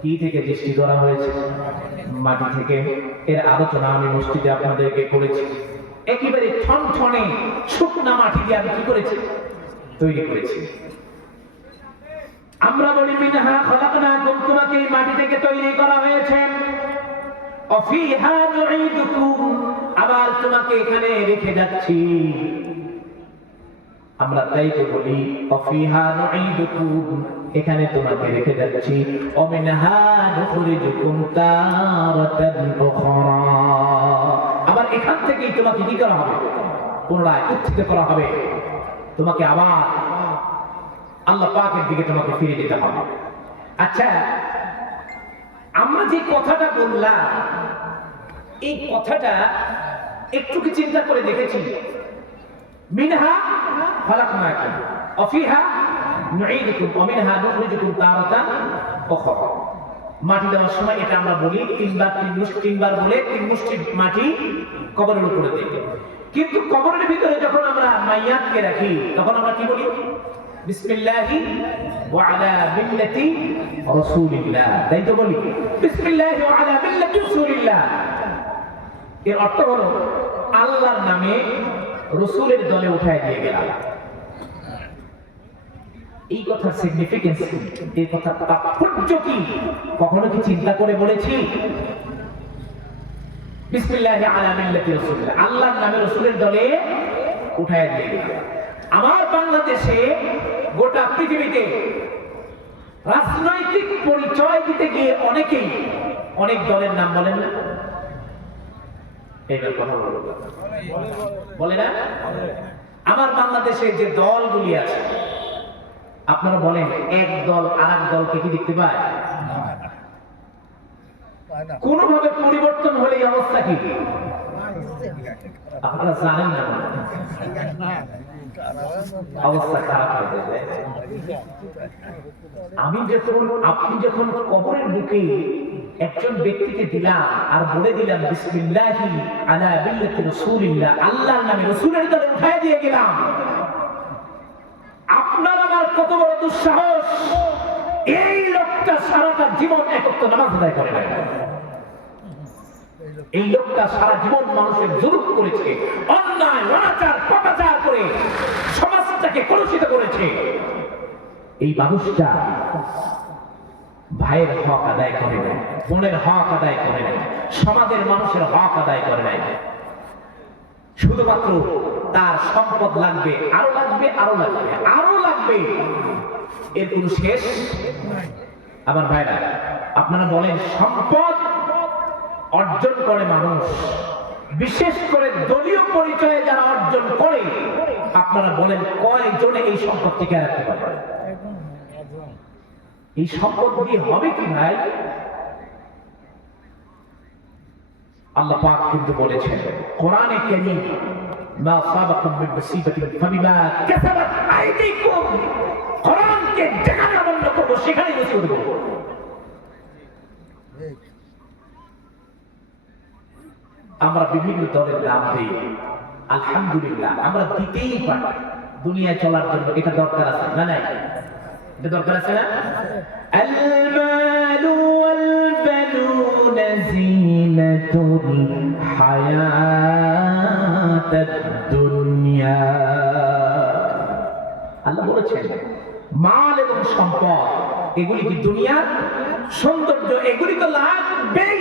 কি থেকে সৃষ্টি করা হয়েছে? মাটি থেকে। এর আলোচনা আমি মসজিদে আপনাদেরকে করেছি। একেবারে ঠনঠনে শুকনা মাটি দিয়ে আমি কি করেছি? তৈরি করেছি। আমরা বলি মিনহা খালাকনাকুম, তোমাকে এই মাটি থেকে তৈরি করা হয়েছে। অফিহা নুঈদুকুম, আবার তোমাকে এখানে রেখে যাচ্ছি। আমরা তাই তো বলি অফিহা নুঈদুকুম, এখানে তোমাকে রেখে যাচ্ছি। ওয়া মিনহা নুখরিজুকুম তারাতান উখরা, আবার এখান থেকেই তোমাকে কি করা হবে? পুনরায় উত্থিত করা হবে। তোমাকে আবার আল্লাহ পাকের দিকে তোমাকে ফিরে যেতে হবে। আচ্ছা, আমরা যে কথাটা বললাম, এই কথাটা একটু কি চিন্তা করে দেখেছি? মিনহা খালাকনাকুম ওয়া ফিহা নুঈদুকুম ওয়া মিনহা নুখরিজুকুম তারাতান উখরা। মাটি দেওয়ার সময় এটা আমরা বলি তিনবার বলে 3 মুষ্টি মাটি কবরের উপরে দিই। কিন্তু কবরের ভিতরে যখন আমরা মাইয়াতকে রাখি তখন আমরা কি বলি? বিসমিল্লাহি ওয়া আলা মিল্লাতি রাসূলিল্লাহ, তাই তো বলি বিসমিল্লাহি ওয়া আলা মিল্লাতি রাসূলিল্লাহ। এর অর্থ হলো আল্লাহর নামে রাসূলের দলে উঠায় দিয়ে গেলাম। এই কথার সিগনিফিকেন্স কি? এই কথার তাৎপর্য কি? কখনো কি চিন্তা করে বলেছি? বিসমিল্লাহি আলা মিল্লাতি রাসূলিল্লাহ, আল্লাহর নামে রাসূলের দলে উঠায় দিয়ে গেলাম। আমার বাংলাদেশে গোটা পৃথিবীতে রাজনৈতিক পরিচয় দিতে গিয়ে অনেকেই অনেক দলের নাম বলেন না? এইবার কথা বলে না? আমার বাংলাদেশে যে দলগুলি আছে, আপনারা বলেন এক দল আরেক দলকে কি দেখতে পায়? কোনোভাবে পরিবর্তন হলে এই অবস্থা কি? আপনারা জানেন না, অবস্থা খারাপ হয়ে যাবে। আপনি যখন কবরের বুকে একজন ব্যক্তিকে দিলাম আর বলে দিলাম বিসমিল্লাহি আলা মিল্লাতি রাসূলিল্লাহ, আল্লাহর নামে রাসূলের দলে উঠায় দিয়ে গেলাম, আপনার আমার কত বড় দুঃসাহস! এই লোকটা সারাটা জীবন একত্র নামাজ আদায় করে না। এই লোকটা সারা জীবন মানুষের জুলুম করেছে, অন্যায় অনাচার পাপাচার করে সমাজটাকে কলুষিত করেছে। এই মানুষটা ভাইয়ের হক আদায় করে নাই, বোনের হক আদায় করে নাই, সমাজের মানুষের হক আদায় করে নাই। শুধুমাত্র তার সম্পদ লাগবে, আরো লাগবে, আরো লাগবে, আরো লাগবে, এর কোন শেষ। আমার ভাইরা, আপনারা বলেন সম্পদ অর্জন করে মানুষ, বিশেষ করে দলীয় পরিচয়ে যারা অর্জন করে, আপনারা বলেন কয়জনে এই সম্পদ টিকে রাখতে পারে? এই সম্পদ দিয়ে হবে কি ভাই? আল্লাহ পাক কিন্তু বলেছেন কোরআনে কারীম, মা সাবাকুম মিন মুসিবাতিন ফাবিমা কাসাবাত আইদিকুম, কোরআনকে যেখানে অমান্য করব সেখানেই মুসিবত করব। আমরা বিভিন্ন দলের নাম দিই, আলহামদুলিল্লাহ আমরা দিতেই পারি, দুনিয়ায় চলার জন্য এটা দরকার আছে না? নাই, এটা দরকার আছে না? আল মালু ওয়াল বানুন জিনাতুল হায়াতাদ দুনিয়া। আল্লাহ বলেছেন মাল এবং সম্পদ এগুলি কি দুনিয়ার সৌন্দর্য, এগুলি তো লাগবেই,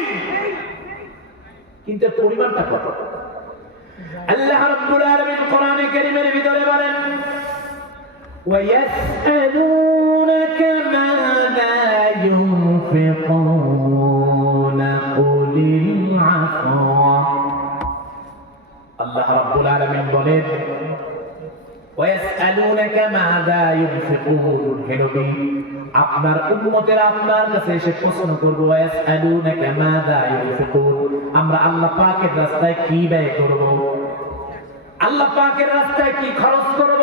কিন্তু পরিমাণটা কত? আল্লাহ রাব্বুল আলামিন কোরআনে কারীমের ভিতরে বলেন ওয়ায়াসআলুনাকা মাযা ইউনফিকুনা কুলিল আফওয়া। আল্লাহ রাব্বুল আলামিন বলেন ওয়ায়াসআলুনাকা মাযা ইউনফিকুন, হে নবী আপনার উম্মতেরা আপনার কাছে এসে প্রশ্ন করবে ওয়ায়াসআলুনাকা মাযা ইউনফিকুন, আমরা আল্লাহ পাকের রাস্তায় কি ব্যয় করব? আল্লাহ পাকের রাস্তায় কি খরচ করব?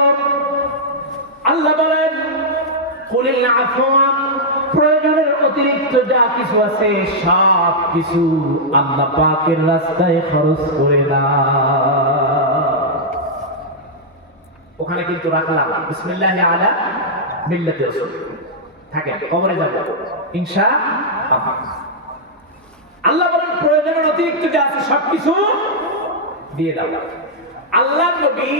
আল্লাহ বলেন কুলিল আফওয়া, প্রয়োজনের অতিরিক্ত যা কিছু আছে সব কিছু আল্লাহ পাকের রাস্তায় খরচ করে দাও। ওখানে কিন্তু রাখলাম বিসমিল্লাহি আলা মিল্লাতি রাসূল, থাকে কবরে যাব ইনশাআল্লাহ। আল্লাহ বলেন প্রয়োজনের অতিরিক্ত যা আছে সবকিছু দিয়ে দাও। আল্লাহর নবী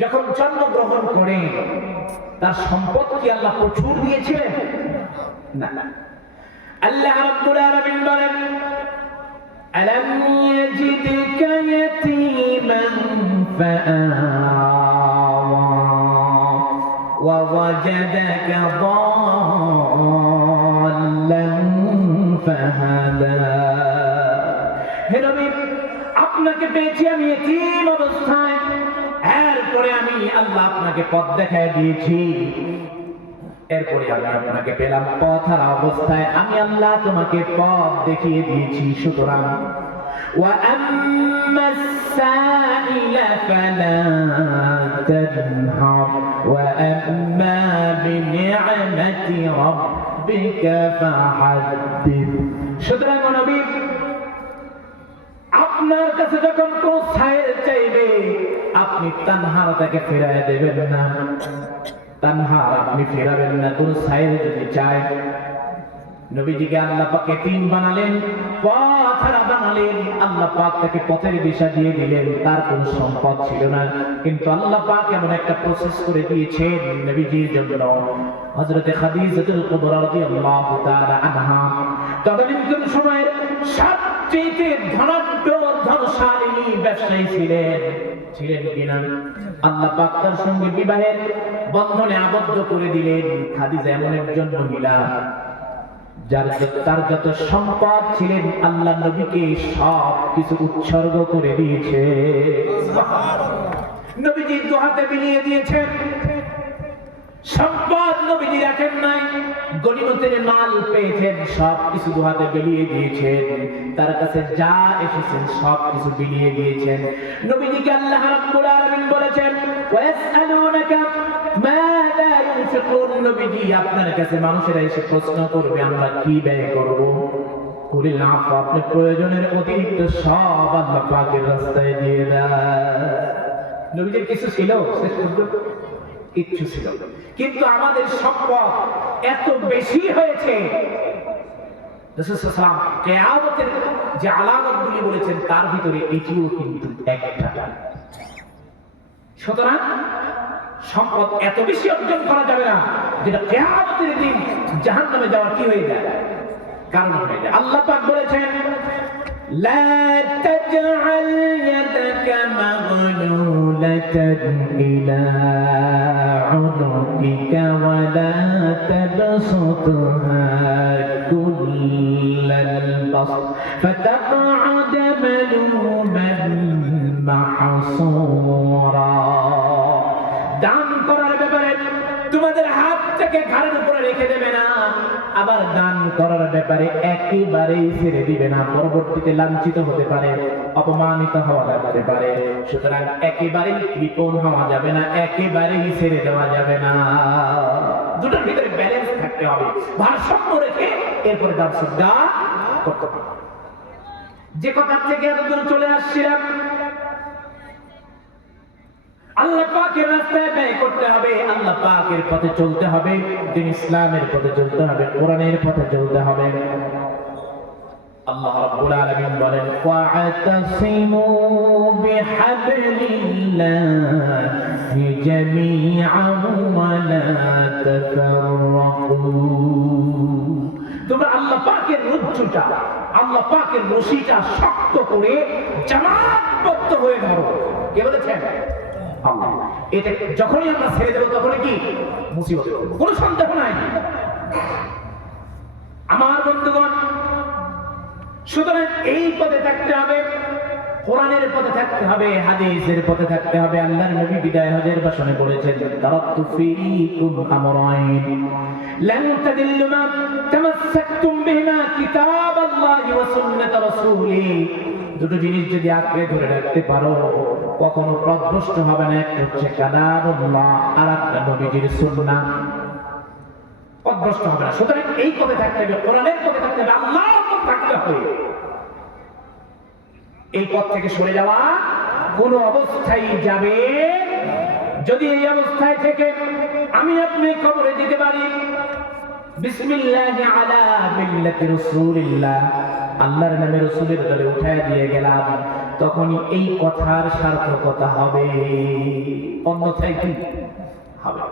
যখন জন্মগ্রহণ করেন তার সম্পদ কি আল্লাহ প্রচুর দিয়েছিলেন? না। আল্লাহ রাব্বুল আলামিন বলেন আলাম ইয়াজিদকা ইয়াতীমান ফাআওয়া ওয়া ওয়াজাদাকা দাল্লান ফাহাদা। হে নবী, আপনাকে পেয়েছি আমি এতিম অবস্থায়, এরপরে আমি আল্লাহ আপনাকে পথ দেখায় দিয়েছি, এরপরে আমি আপনাকে পেলাম পথ হারা অবস্থায়, আমি আল্লাহ তোমাকে পথ দেখিয়ে দিয়েছি। সুতরাং ওয়া আম্মাস সাইলা ফালা তানহার ওয়া আম্মা বিনি'মাতি রাব্বিকা ফাহাদ্দিস। সুতরাং নবী, আপনার কাছে যখন কোন ছায়ের চাইবে আপনি তানহার তাকে ফেরায় দেবেন না, তানহার আপনি ফেরাবেন না। কোন ছায়ের যদি চায়, নবীজিকে আল্লাহ পাক এতিম বানালেন, পথহারা বানালেন, আল্লাহ পাক তাকে পথের দিশা দিয়ে দিলেন। তার কোনো সম্পদ ছিল না, কিন্তু আল্লাহ পাক এমন একটা প্রসেস করে দিয়েছেন নবীজির জন্য। হযরতে খাদিজাতুল কুবরা রাদিয়াল্লাহু তাআলা আনহা তদানীন্তন সময়ের সবচেয়ে ধনাঢ্য ধনশালিনী ব্যবসায়ী ছিলেন কিনা? আল্লাহ পাক তার সঙ্গে বিবাহের বন্ধনে আবদ্ধ করে দিলেন। খাদিজা এমন একজন মহিলা তার যত সম্পদ ছিলেন আল্লাহ নবীকে সব কিছু উৎসর্গ করে দিয়েছে। নবীজি দুহাতে বিলিয়ে দিয়েছেন। সম্পদ নবীজি রাখেন নাই, গনিমতের মাল পেয়েছেন, সব কিছু দুহাতে বিলিয়ে দিয়েছেন। তার কাছে যা এসেছেন সব কিছু বিলিয়ে দিয়েছেন। নবীজিকে আল্লাহ রাব্বুল আলামিন বলেছেন ওয়াসআলুনাকা মাযা ইউনফিকুন। নবীজি আপনার কাছে মানুষেরা এসে প্রশ্ন করবে আমরা কি ব্যয় করব। কুলিল আফওয়া, আপনি প্রয়োজনের অতিরিক্ত সব আল্লাহ পাকের রাস্তায় দিয়ে দেন। নবীজির কিছু ছিল? শেষ পর্যন্ত কিচ্ছু ছিল, কিন্তু আমাদের সম্পদ এত বেশি হয়েছে। রাসূল সাল্লাল্লাহু আলাইহি ওয়াসাল্লাম কিয়ামতের যে আলামতগুলি বলেছেন তার ভিতরে এটিও কিন্তু একটা। সুতরাং সম্পদ এত বেশি অর্জন করা যাবে না যেটা কিয়ামতের দিন জাহান্নামে যাওয়ার কি হয়ে যায়, কারণ হয়ে যায়। আল্লাহ পাক বলেছেন লা তাজআল ইয়াদাকা মাগলুলাতান ইলা উনুকিকা ওয়া লা তাবসুতহা কুল্লাল বাসত ফাতাকউদ মালুমান মাহসুরা। দান করার ব্যাপারে তোমাদের হাতটাকে ঘাড়ের উপরে রেখে দেবে না, আবার দান করার ব্যাপারে একেবারেই ছেড়ে দিবে না। পরবর্তীতে লাঞ্ছিত হতে পারে, অপমানিত হওয়া যেতে পারে। সুতরাং একেবারেই কৃপণ হওয়া যাবে না, একেবারেই ছেড়ে দেওয়া যাবে না। দুটোর ভিতরে ব্যালেন্স থাকতে হবে, ভারসাম্য রেখে এরপরে দান শ্রদ্ধা করতে হবে। যে কথা থেকে এতদূর চলে আসছিলাম, আল্লাহ পাকের রাস্তায় ব্যয় করতে হবে, আল্লাহ পাকের পথে চলতে হবে, দিন ইসলামের পথে চলতে হবে, কোরআনের পথে চলতে হবে। আল্লাহ রাব্বুল আলামিন বলেন ওয়া'তাসিমু বিহাবলিল্লাহি জামিআন ওয়া লা তাফাররাকু। তোমরা আল্লাহ পাকের রজ্জুটা, আল্লাহ পাকের রশিটা শক্ত করে জামাতবদ্ধ হয়ে ধরো। কে বলেছেন? আল্লাহ। এটা যখনই আমরা ছেড়ে দেব তখনই কি মুসিবত, কোনো সন্দেহ নাই। আমার বন্ধুগণ, সুতরাং এই পথে থাকতে হবে, কোরআনের পথে থাকতে হবে, হাদিসের পথে থাকতে হবে। আল্লাহর নবী বিদায় হজের ভাষণে বলেছেন তারাকতু ফীকুম আমরাইন লান তাদিল্লু মা তামাসসাকতুম বিহিমা কিতাবাল্লাহি ওয়া সুন্নাত রাসূলি। দুটো জিনিস যদি আঁকড়ে ধরে রাখতে পারো কখনো পথভ্রষ্ট হবে না। একটা হচ্ছে কালামুল্লাহ, আর একটা নবীজির সুন্নাহ। পথভ্রষ্ট হবে না। সুতরাং এই পথে থাকতে হবে, কোরআনের পথে থাকতে হবে, আল্লাহর পথে থাকতে হবে। এই পথ থেকে সরে যাওয়া কোন অবস্থায় যাবে। যদি এই অবস্থায় থেকে আমি আপনি কবরে যেতে পারি, বিসমিল্লাহি আলা মিল্লাতি রাসূলিল্লাহ, আল্লাহর নামে রাসূলের দলে উঠায় দিয়ে গেলাম, তখন এই কথার সার্থকতা হবে, অন্যথায় কি হবে?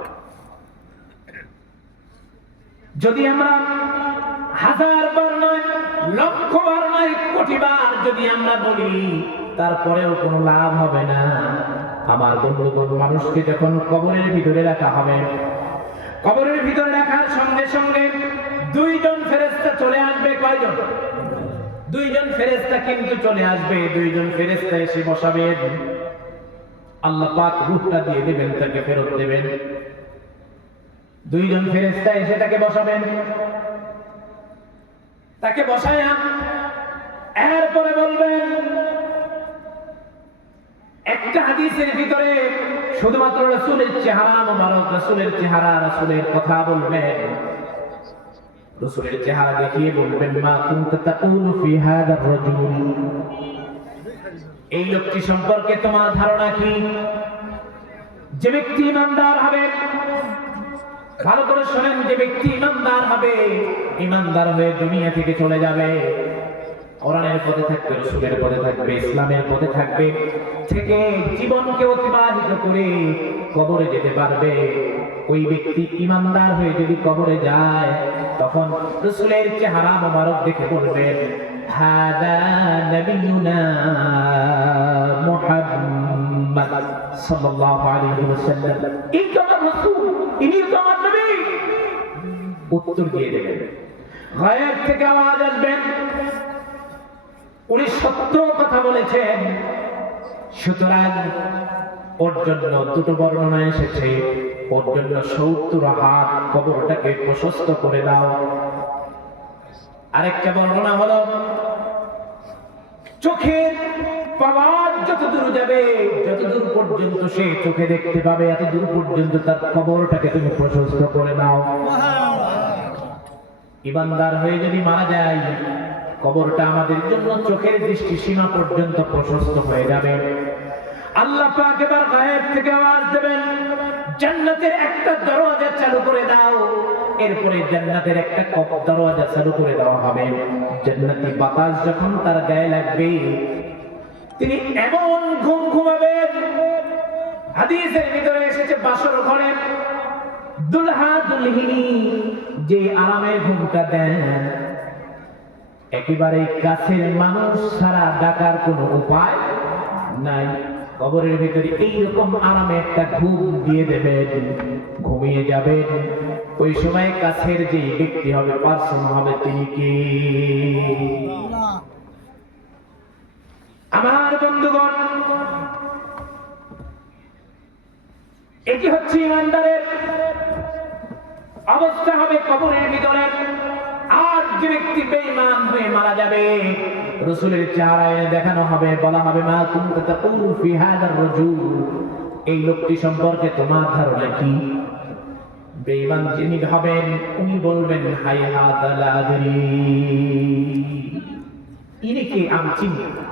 যদি আমরা হাজার বার নয়, লক্ষ বার নয়, কোটি বার যদি আমরা বলি, তারপরেও কোনো লাভ হবে না। আমার বন্ধুগণ, মানুষকে যখন কবরের ভিতরে রাখা হবে, কবরের ভিতরে রাখার সঙ্গে সঙ্গে দুইজন ফেরেশতা চলে আসবে। কয়জন? দুইজন ফেরেশতা কিন্তু চলে আসবে। দুইজন ফেরেশতা এসে বসাবেন। আল্লাহ পাক রূহটা দিয়ে দেবেন, তাকে ফেরত দেবেন। দুইজন ফেরেশতা এসে তাকে বসাবেন। তাকে বসায়া এরপরে বলবেন, একটা হাদিসের ভিতরে শুধুমাত্র রাসূলের চেহারা মোবারক, রাসূলের চেহারা, রাসূলের কথা বলবেন। রাসূলের চেহারা দেখিয়ে বলবেন, মা কুনতা তাকুলু ফি হাদার রাজুল, এই লোকটি সম্পর্কে তোমার ধারণা কি? যে ব্যক্তি ঈমানদার হবে, ভালো করে শুনেন, যে ব্যক্তি ঈমানদার হবে, ঈমানদার হয়ে দুনিয়া থেকে চলে যাবে, কোরআনের পথে থাকবে, রাসূলের পথে থাকবে, ইসলামের পথে থাকবে, থেকে জীবনকে অতিবাহিত করে কবরে যেতে পারবে। ওই ব্যক্তি ঈমানদার হয়ে যদি কবরে যায়, তখন রাসূলের চেহারা মোবারক দেখে বলবেন, হাদা নবিয়ুনা মুহাম্মদ সাল্লাল্লাহু আলাইহি ওয়াসাল্লাম, এই তো আমার রাসূল, ইনি তো আমার নবী। উত্তর দিয়ে দেবেন। গায়েব থেকে আওয়াজ আসবে, উনি সত্য কথা বলেছেন। সুতরাং ওর জন্য দুটো বর্ণনা এসেছে, ওর জন্য 70 হাত কবরটাকে প্রশস্ত করে দাও। আরেকটা বর্ণনা হলো, চোখের পাওয়ার যত দূর যাবে, যত দূর পর্যন্ত সে চোখে দেখতে পাবে, এত দূর পর্যন্ত তার কবরটাকে তুমি প্রশস্ত করে দাও। ঈমানদার হয়ে যদি মারা যায়, কবরটা আমাদের জন্য চোখের দৃষ্টি সীমা পর্যন্ত প্রশস্ত হয়ে যাবে। আল্লাহ পাক এবার গায়েব থেকে আওয়াজ দেবেন, জান্নাতের একটা দরজা চালু করে দাও। এরপরে জান্নাতের একটা দরজা চালু করে দেওয়া হবে। জান্নাতি বাতাস যখন তার গায়ে লাগবে, তিনি এমন ঘুম ঘুমাবেন। হাদিসের ভিতরে এসেছে, বাসর ঘরে দুলহা দুলহিনী যে আরামের ঘুমটা দেন, একেবারে কাছের মানুষ ছাড়া ডাকার কোনো উপায় নাই। কবরের ভিতরে এইরকম আরামে একটা ঘুম দিয়ে দেবেন, ঘুমিয়ে যাবেন। ওই সময় কাছের যে ব্যক্তি হবে, পার্সন হবে, তিনি কি? আমার বন্ধুগণ, এটি হচ্ছে ঈমানদারের অবস্থা হবে কবরের ভিতরে। আর যে ব্যক্তি বেঈমান হয়ে মারা যাবে, রাসূলের চেহারায় দেখানো হবে, বলা হবে, মা কুনতা তাকুলু ফি হাদার রাজুল, এই লোকটি সম্পর্কে তোমার ধারণা কি? বেঈমান যিনি হবেন, উনি বলবেন, হাইহাতা লা আদরি, ইনি কে আমি চিনি না।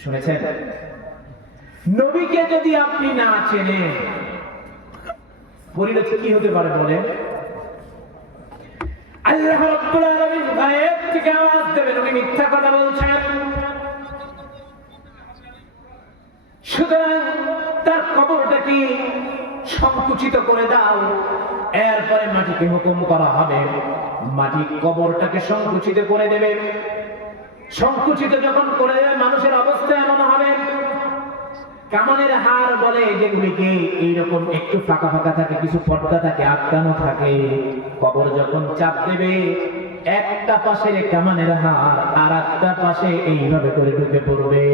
শুনেছেন? নবীকে যদি আপনি না চেনেন, পরিণতি কি হতে পারে বলেন? আল্লাহ রাব্বুল আলামিন গায়েব থেকে আওয়াজ দেবেন, উনি মিথ্যা কথা বলছেন। সুতরাং তার কবরটাকে সংকুচিত করে দাও। এরপরে মাটিকে হুকুম করা হবে, মাটি কবরটাকে সংকুচিত করে দেবে। সংকুচিত যখন করে দেবে, মানুষের অবস্থা এমন হবে, কামানের হাড় বলে যেগুলিকে এইরকম একটু ফাঁকা ফাঁকা থাকে, কিছু পর্দা থাকে, আটকানো থাকে। কবর যখন চাপ দেবে, একটা পাশে কামানের হাড়, আর একটা পাশে এইভাবে করে ঢুকে পড়বে।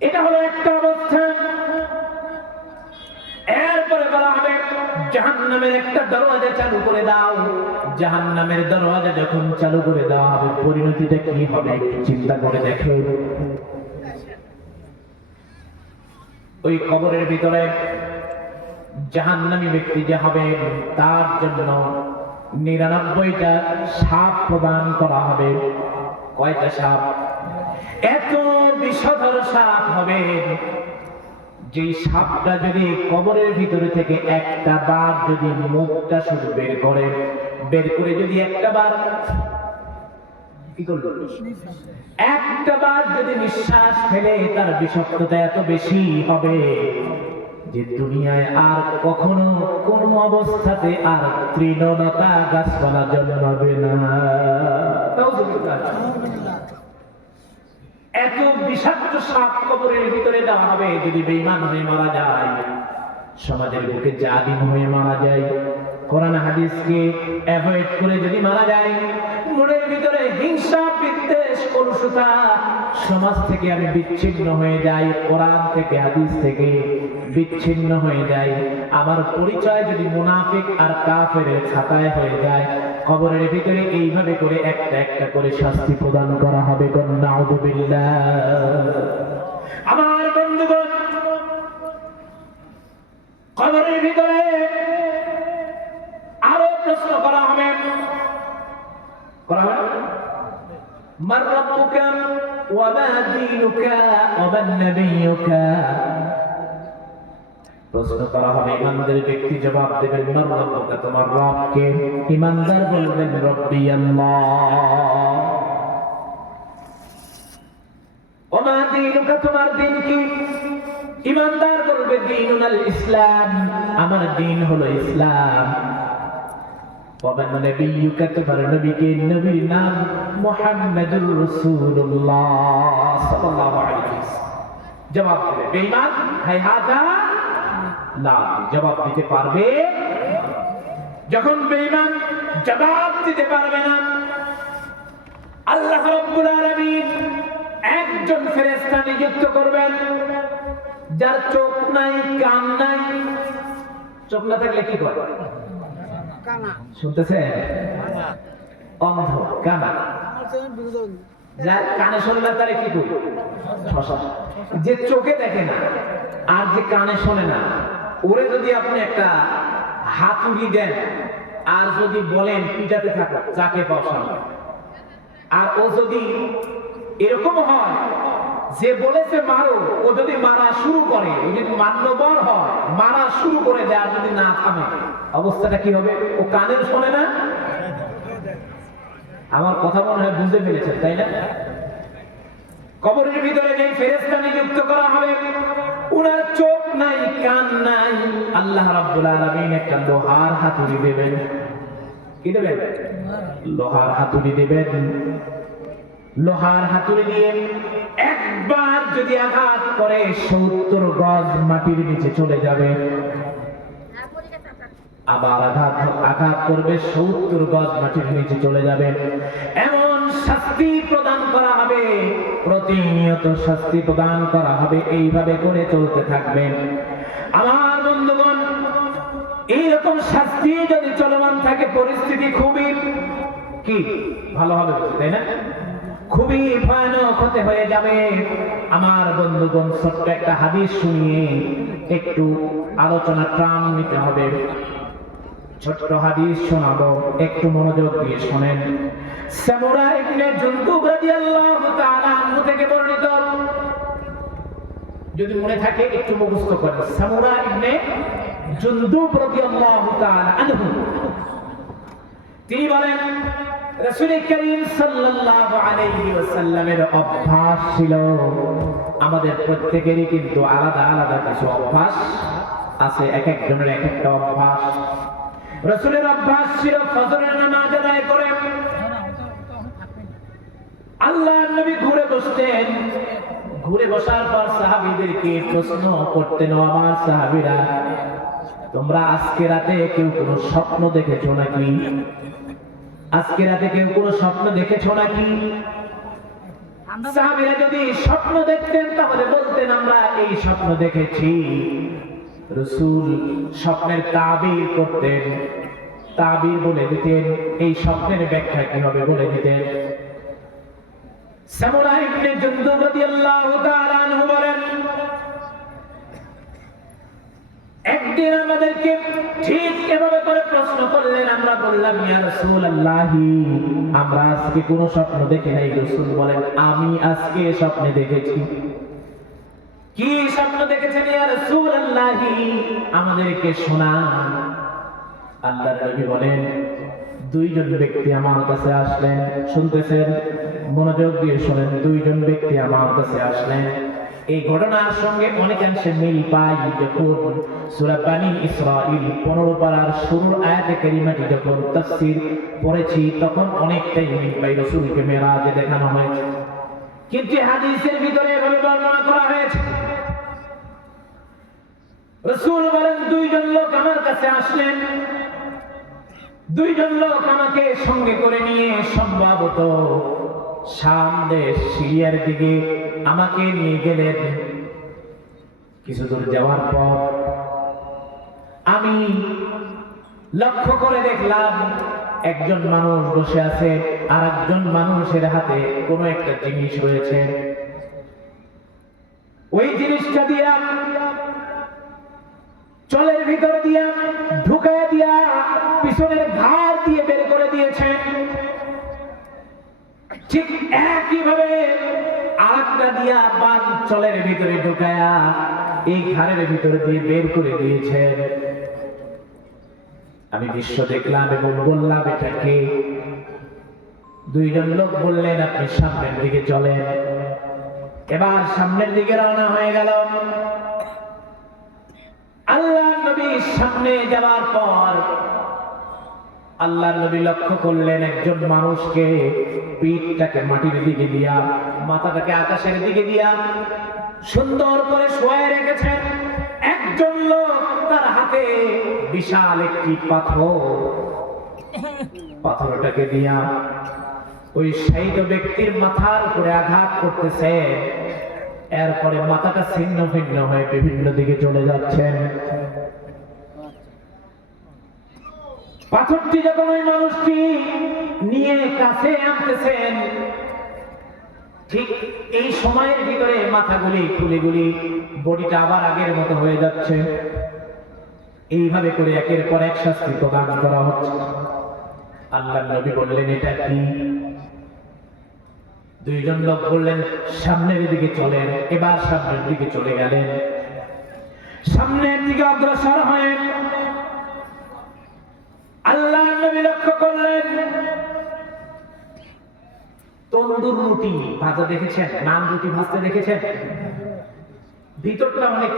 এটা হলো একটা অবস্থা। এরপরে বলা হবে, জাহান্নামের একটা একটা দরওয়াজা চালু করে দাও, জাহান্নামের দরওয়াজা যখন চালু করে দেওয়া হবে পরিণতিটা কি হবে একটু চিন্তা করে দেখো। ওই কবরের ভিতরে জাহান্নামী ব্যক্তি যে হবে তার জন্য 99টা সাপ প্রদান করা হবে। কয়টা সাপ? এত বিষধর সাপ হবে যে সাপটা যদি কবরের ভিতরে থেকে একটা বার যদি মুখটা শুধু বের করে যদি একটা বার কি করলো, একটা বার যদি নিঃশ্বাস ফেলে তার বিষাক্ততা এত বেশি হবে যে দুনিয়ায় আর কখনো কোন অবস্থাতে আর তৃণলতা গাছপালা জন্মাবে না। এত বিষাক্ত সাপ কবরের ভিতরে দেওয়া হবে। যদি বেঈমান হয়ে মারা যায়, সমাজের বুকে জালিম হয়ে মারা যায়, কোরআন হাদিসকে অ্যাভয়েড করে যদি মারা যায়, মনের ভিতরে হিংসা বিদ্বেষ কলুষতা, সমাজ থেকে আমি বিচ্ছিন্ন হয়ে যাই, কোরআন থেকে হাদিস থেকে বিচ্ছিন্ন হয়ে যাই, আমার পরিচয় যদি মুনাফিক আর কাফেরের খাতায় হয়ে যায়, কবরের ভিতরে এইভাবে করে একটা একটা করে শাস্তি প্রদান করা হবে। নাউযুবিল্লাহ। আমার বন্ধুগণ, কবরের ভিতরে আরো প্রশ্ন করা হবে। মান রাব্বুকা ওয়া মা দীনুকা ওয়া মান নাবিয়্যুকা। প্রশ্ন করা হবে, ইমানদার ব্যক্তি জবাব দেবেন মান রাব্বুকা, তোমার রব কে? ইমানদার বলবেন রব্বি আল্লাহ। ওয়া মা দীনুকা, তোমার দিন কি? ইমানদার বলবে দীনুল ইসলাম, আমার দিন হলো ইসলাম। ওয়া মান নাবিয়্যুকা, তোমার নবী কে? নবীর নাম মুহাম্মাদুর রাসূলুল্লাহ সাল্লাল্লাহু আলাইহি ওয়াসাল্লাম। জবাব দেবে বেঈমান হায়হাতা না, জবাব দিতে পারবে। যখন বেঈমান জবাব দিতে পারবে না, আল্লাহ রাব্বুল আলামিন একজন ফেরেশতা নিযুক্ত করবেন যার চোখ নাই, কান নাই। চোখ না থাকলে কি করে? শুনতেছে? অন্ধ, কানা। যার কানে শোনে না তারে কি করি? যে চোখে দেখে না আর যে কানে শোনে না, ওরে যদি আপনি একটা হাতুড়ি দেন আর যদি বলেন পিটাতে থাকো, যাকে পাওয়া, আর ও যদি এরকম হয় যে বলেছে মারো, ও যদি মারা শুরু করে, ও যদি মান্যবর হয়, মারা শুরু করে দেয় আর যদি না থামে, অবস্থাটা কি হবে? ও কানের শোনে না। আমার কথা মনে হয় বুঝতে পেরেছেন, তাই না? কবরের ভিতরে যে ফেরেশতা নিযুক্ত করা হবে, উনার চোখ নাই, কান নাই। আল্লাহ রাব্বুল আলামিন একটা লোহার হাতুড়ি দেবেন। কি দেবেন? লোহার হাতুড়ি দেবেন। লোহার হাতুড়ি দিয়ে একবার যদি আঘাত করে 70 গজ মাটির নিচে চলে যাবে। আবার আঘাত করবে, 70 গজ মাটির নিচে চলে যাবে। এমন শাস্তি প্রদান করা হবে, প্রতিনিয়ত শাস্তি প্রদান করা হবে, এইভাবে করে চলতে থাকবে। আমার বন্ধুগণ, এইরকম শাস্তি যদি চলমান থাকে, পরিস্থিতি খুবই কি ভালো হবে, তাই না? খুবই ভয়ানক হতে হয়ে যাবে। আমার বন্ধুগণ, ছোট্ট একটা হাদিস শুনিয়ে একটু আলোচনা ট্রাম নিতে হবে। ছোট্ট হাদিস শোনাবো, একটু মনোযোগ দিয়ে শোনেন। সামুরা ইবনে জুনদুব রাদিয়াল্লাহু তাআলা আনহু থেকে বর্ণিত, যদি মনে থাকে একটু মুখস্থ করেন। সামুরা ইবনে জুনদুব রাদিয়াল্লাহু তাআলা আনহু তিনি বলেন, রাসূল করিম সাল্লাল্লাহু আলাইহি ওয়াসাল্লামের অভ্যাস ছিল, আমাদের প্রত্যেকেরই কিন্তু আলাদা আলাদা কিছু অভ্যাস আছে, এক একজনের এক একটা অভ্যাস। রাসূলের অভ্যাস ছিল ফজরের নামাজ আদায় করে আল্লাহর নবী ঘুরে বসতেন। ঘুরে বসার পর সাহাবীদেরকে প্রশ্ন করতেন, আমার সাহাবীরা, তোমরা আজকে রাতে কেউ কোনো স্বপ্ন দেখেছো নাকি? আজকে রাতে কেউ কোনো স্বপ্ন দেখেছো নাকি? সাহাবীরা যদি স্বপ্ন দেখতেন তাহলে বলতেন, আমরা এই স্বপ্ন দেখেছি। রাসূল স্বপ্নের তাবির করতেন। তাবির বলে দিতেন, এই স্বপ্নের ব্যাখ্যা কি হবে বলে দিতেন। সামুরা ইবনে জুনদুব রাদিয়াল্লাহু তাআলা আনহু বলেন, একদিন আমাদেরকে ঠিক এভাবে করে প্রশ্ন করলেন, আমরা বললাম ইয়া রাসূলুল্লাহ, আমরা আজকে কোন স্বপ্ন দেখি নাই। রাসূল বলেন, আমি আজকে স্বপ্নে দেখেছি। কি স্বপ্ন দেখেছেন ইয়া রাসূলুল্লাহ, আমাদেরকে শোনান। আল্লাহর নবী বলেন, দুইজন ব্যক্তি আমার কাছে আসলেন। শুনতেছেন, মনোযোগ দিয়ে শুনেন। দুইজন ব্যক্তি আমার কাছে আসলেন। এই ঘটনার সঙ্গে অনেকাংশে মিল পাই যখন সূরা বানী ইসরাঈল 15 পারার শুরুর আয়াতে কারিমাটি যখন তাফসীর পড়েছি তখন অনেকটাই মিল পাই। রাসূলকে মেরাজে দেখানো হয়েছে, কিন্তু হাদিসের ভিতরে এভাবে বর্ণনা করা হয়েছে। রাসূল বলেন, দুইজন লোক আমার কাছে আসলেন। দুইজন লোক আমাকে সঙ্গে করে নিয়ে সম্ভবত শাম দেশ সিরিয়ার দিকে আমাকে নিয়ে গেলেন। কিছু দূর যাওয়ার পর আমি লক্ষ্য করে দেখলাম একজন মানুষ বসে আছে, আর একজন মানুষের হাতে কোনো একটা জিনিস রয়েছে। ওই জিনিসটা দিয়া চলের ভিতর দিয়া ঢুকায় দিয়া পিছনের ঘাড় দিয়ে বের করে দিয়েছেন। ঠিক একইভাবে আরেকটা দিয়া বান চলের ভিতরে ঢুকায়া এই ঘাড়ের ভিতরে দিয়ে বের করে দিয়েছেন। আমি দৃশ্য দেখলাম এবং বললাম, এটা কে? দুইজন লোক বললেন, আপনি সামনের দিকে চলেন। এবার সামনের দিকে রওনা হয়ে গেল। আল্লাহর নবী সামনে যাওয়ার পর আল্লাহর নবী লক্ষ্য করলেন একজন মানুষকে পিঠটাকে মাটির দিকে দিয়া, মাথাটাকে আকাশের দিকে দিয়া সুন্দর করে শোয়ায় রেখেছেন। একজন লোক তার হাতে বিশাল একটি পাথরটাকে দিয়া ওই শহীদ ব্যক্তির মাথার উপরে আঘাত করতেছে। এরপরে মাথাটা ছিন্ন ভিন্ন হয়ে বিভিন্ন দিকে চলে যাচ্ছেন। পাথরটি যখন ওই মানুষটি নিয়ে কাছে আনতেছেন, ঠিক এই সময়ের ভিতরে মাথাগুলি খুলে বডিটা আবার আগের মতো হয়ে যাচ্ছে। এইভাবে করে একের পর এক শাস্তি প্রদান করা হচ্ছে। আল্লাহর নবী বললেন, এটা কি? দুইজন লোক বললেন, সামনের দিকে চলেন। এবার সামনের দিকে চলে গেলেন। সামনের দিকে অগ্রসর হয়ে আল্লাহর নবী লক্ষ্য করলেন তন্দুর রুটি ভাজা দেখেছেন, নান রুটি ভাজতে দেখেছেন? ভিতরটা অনেক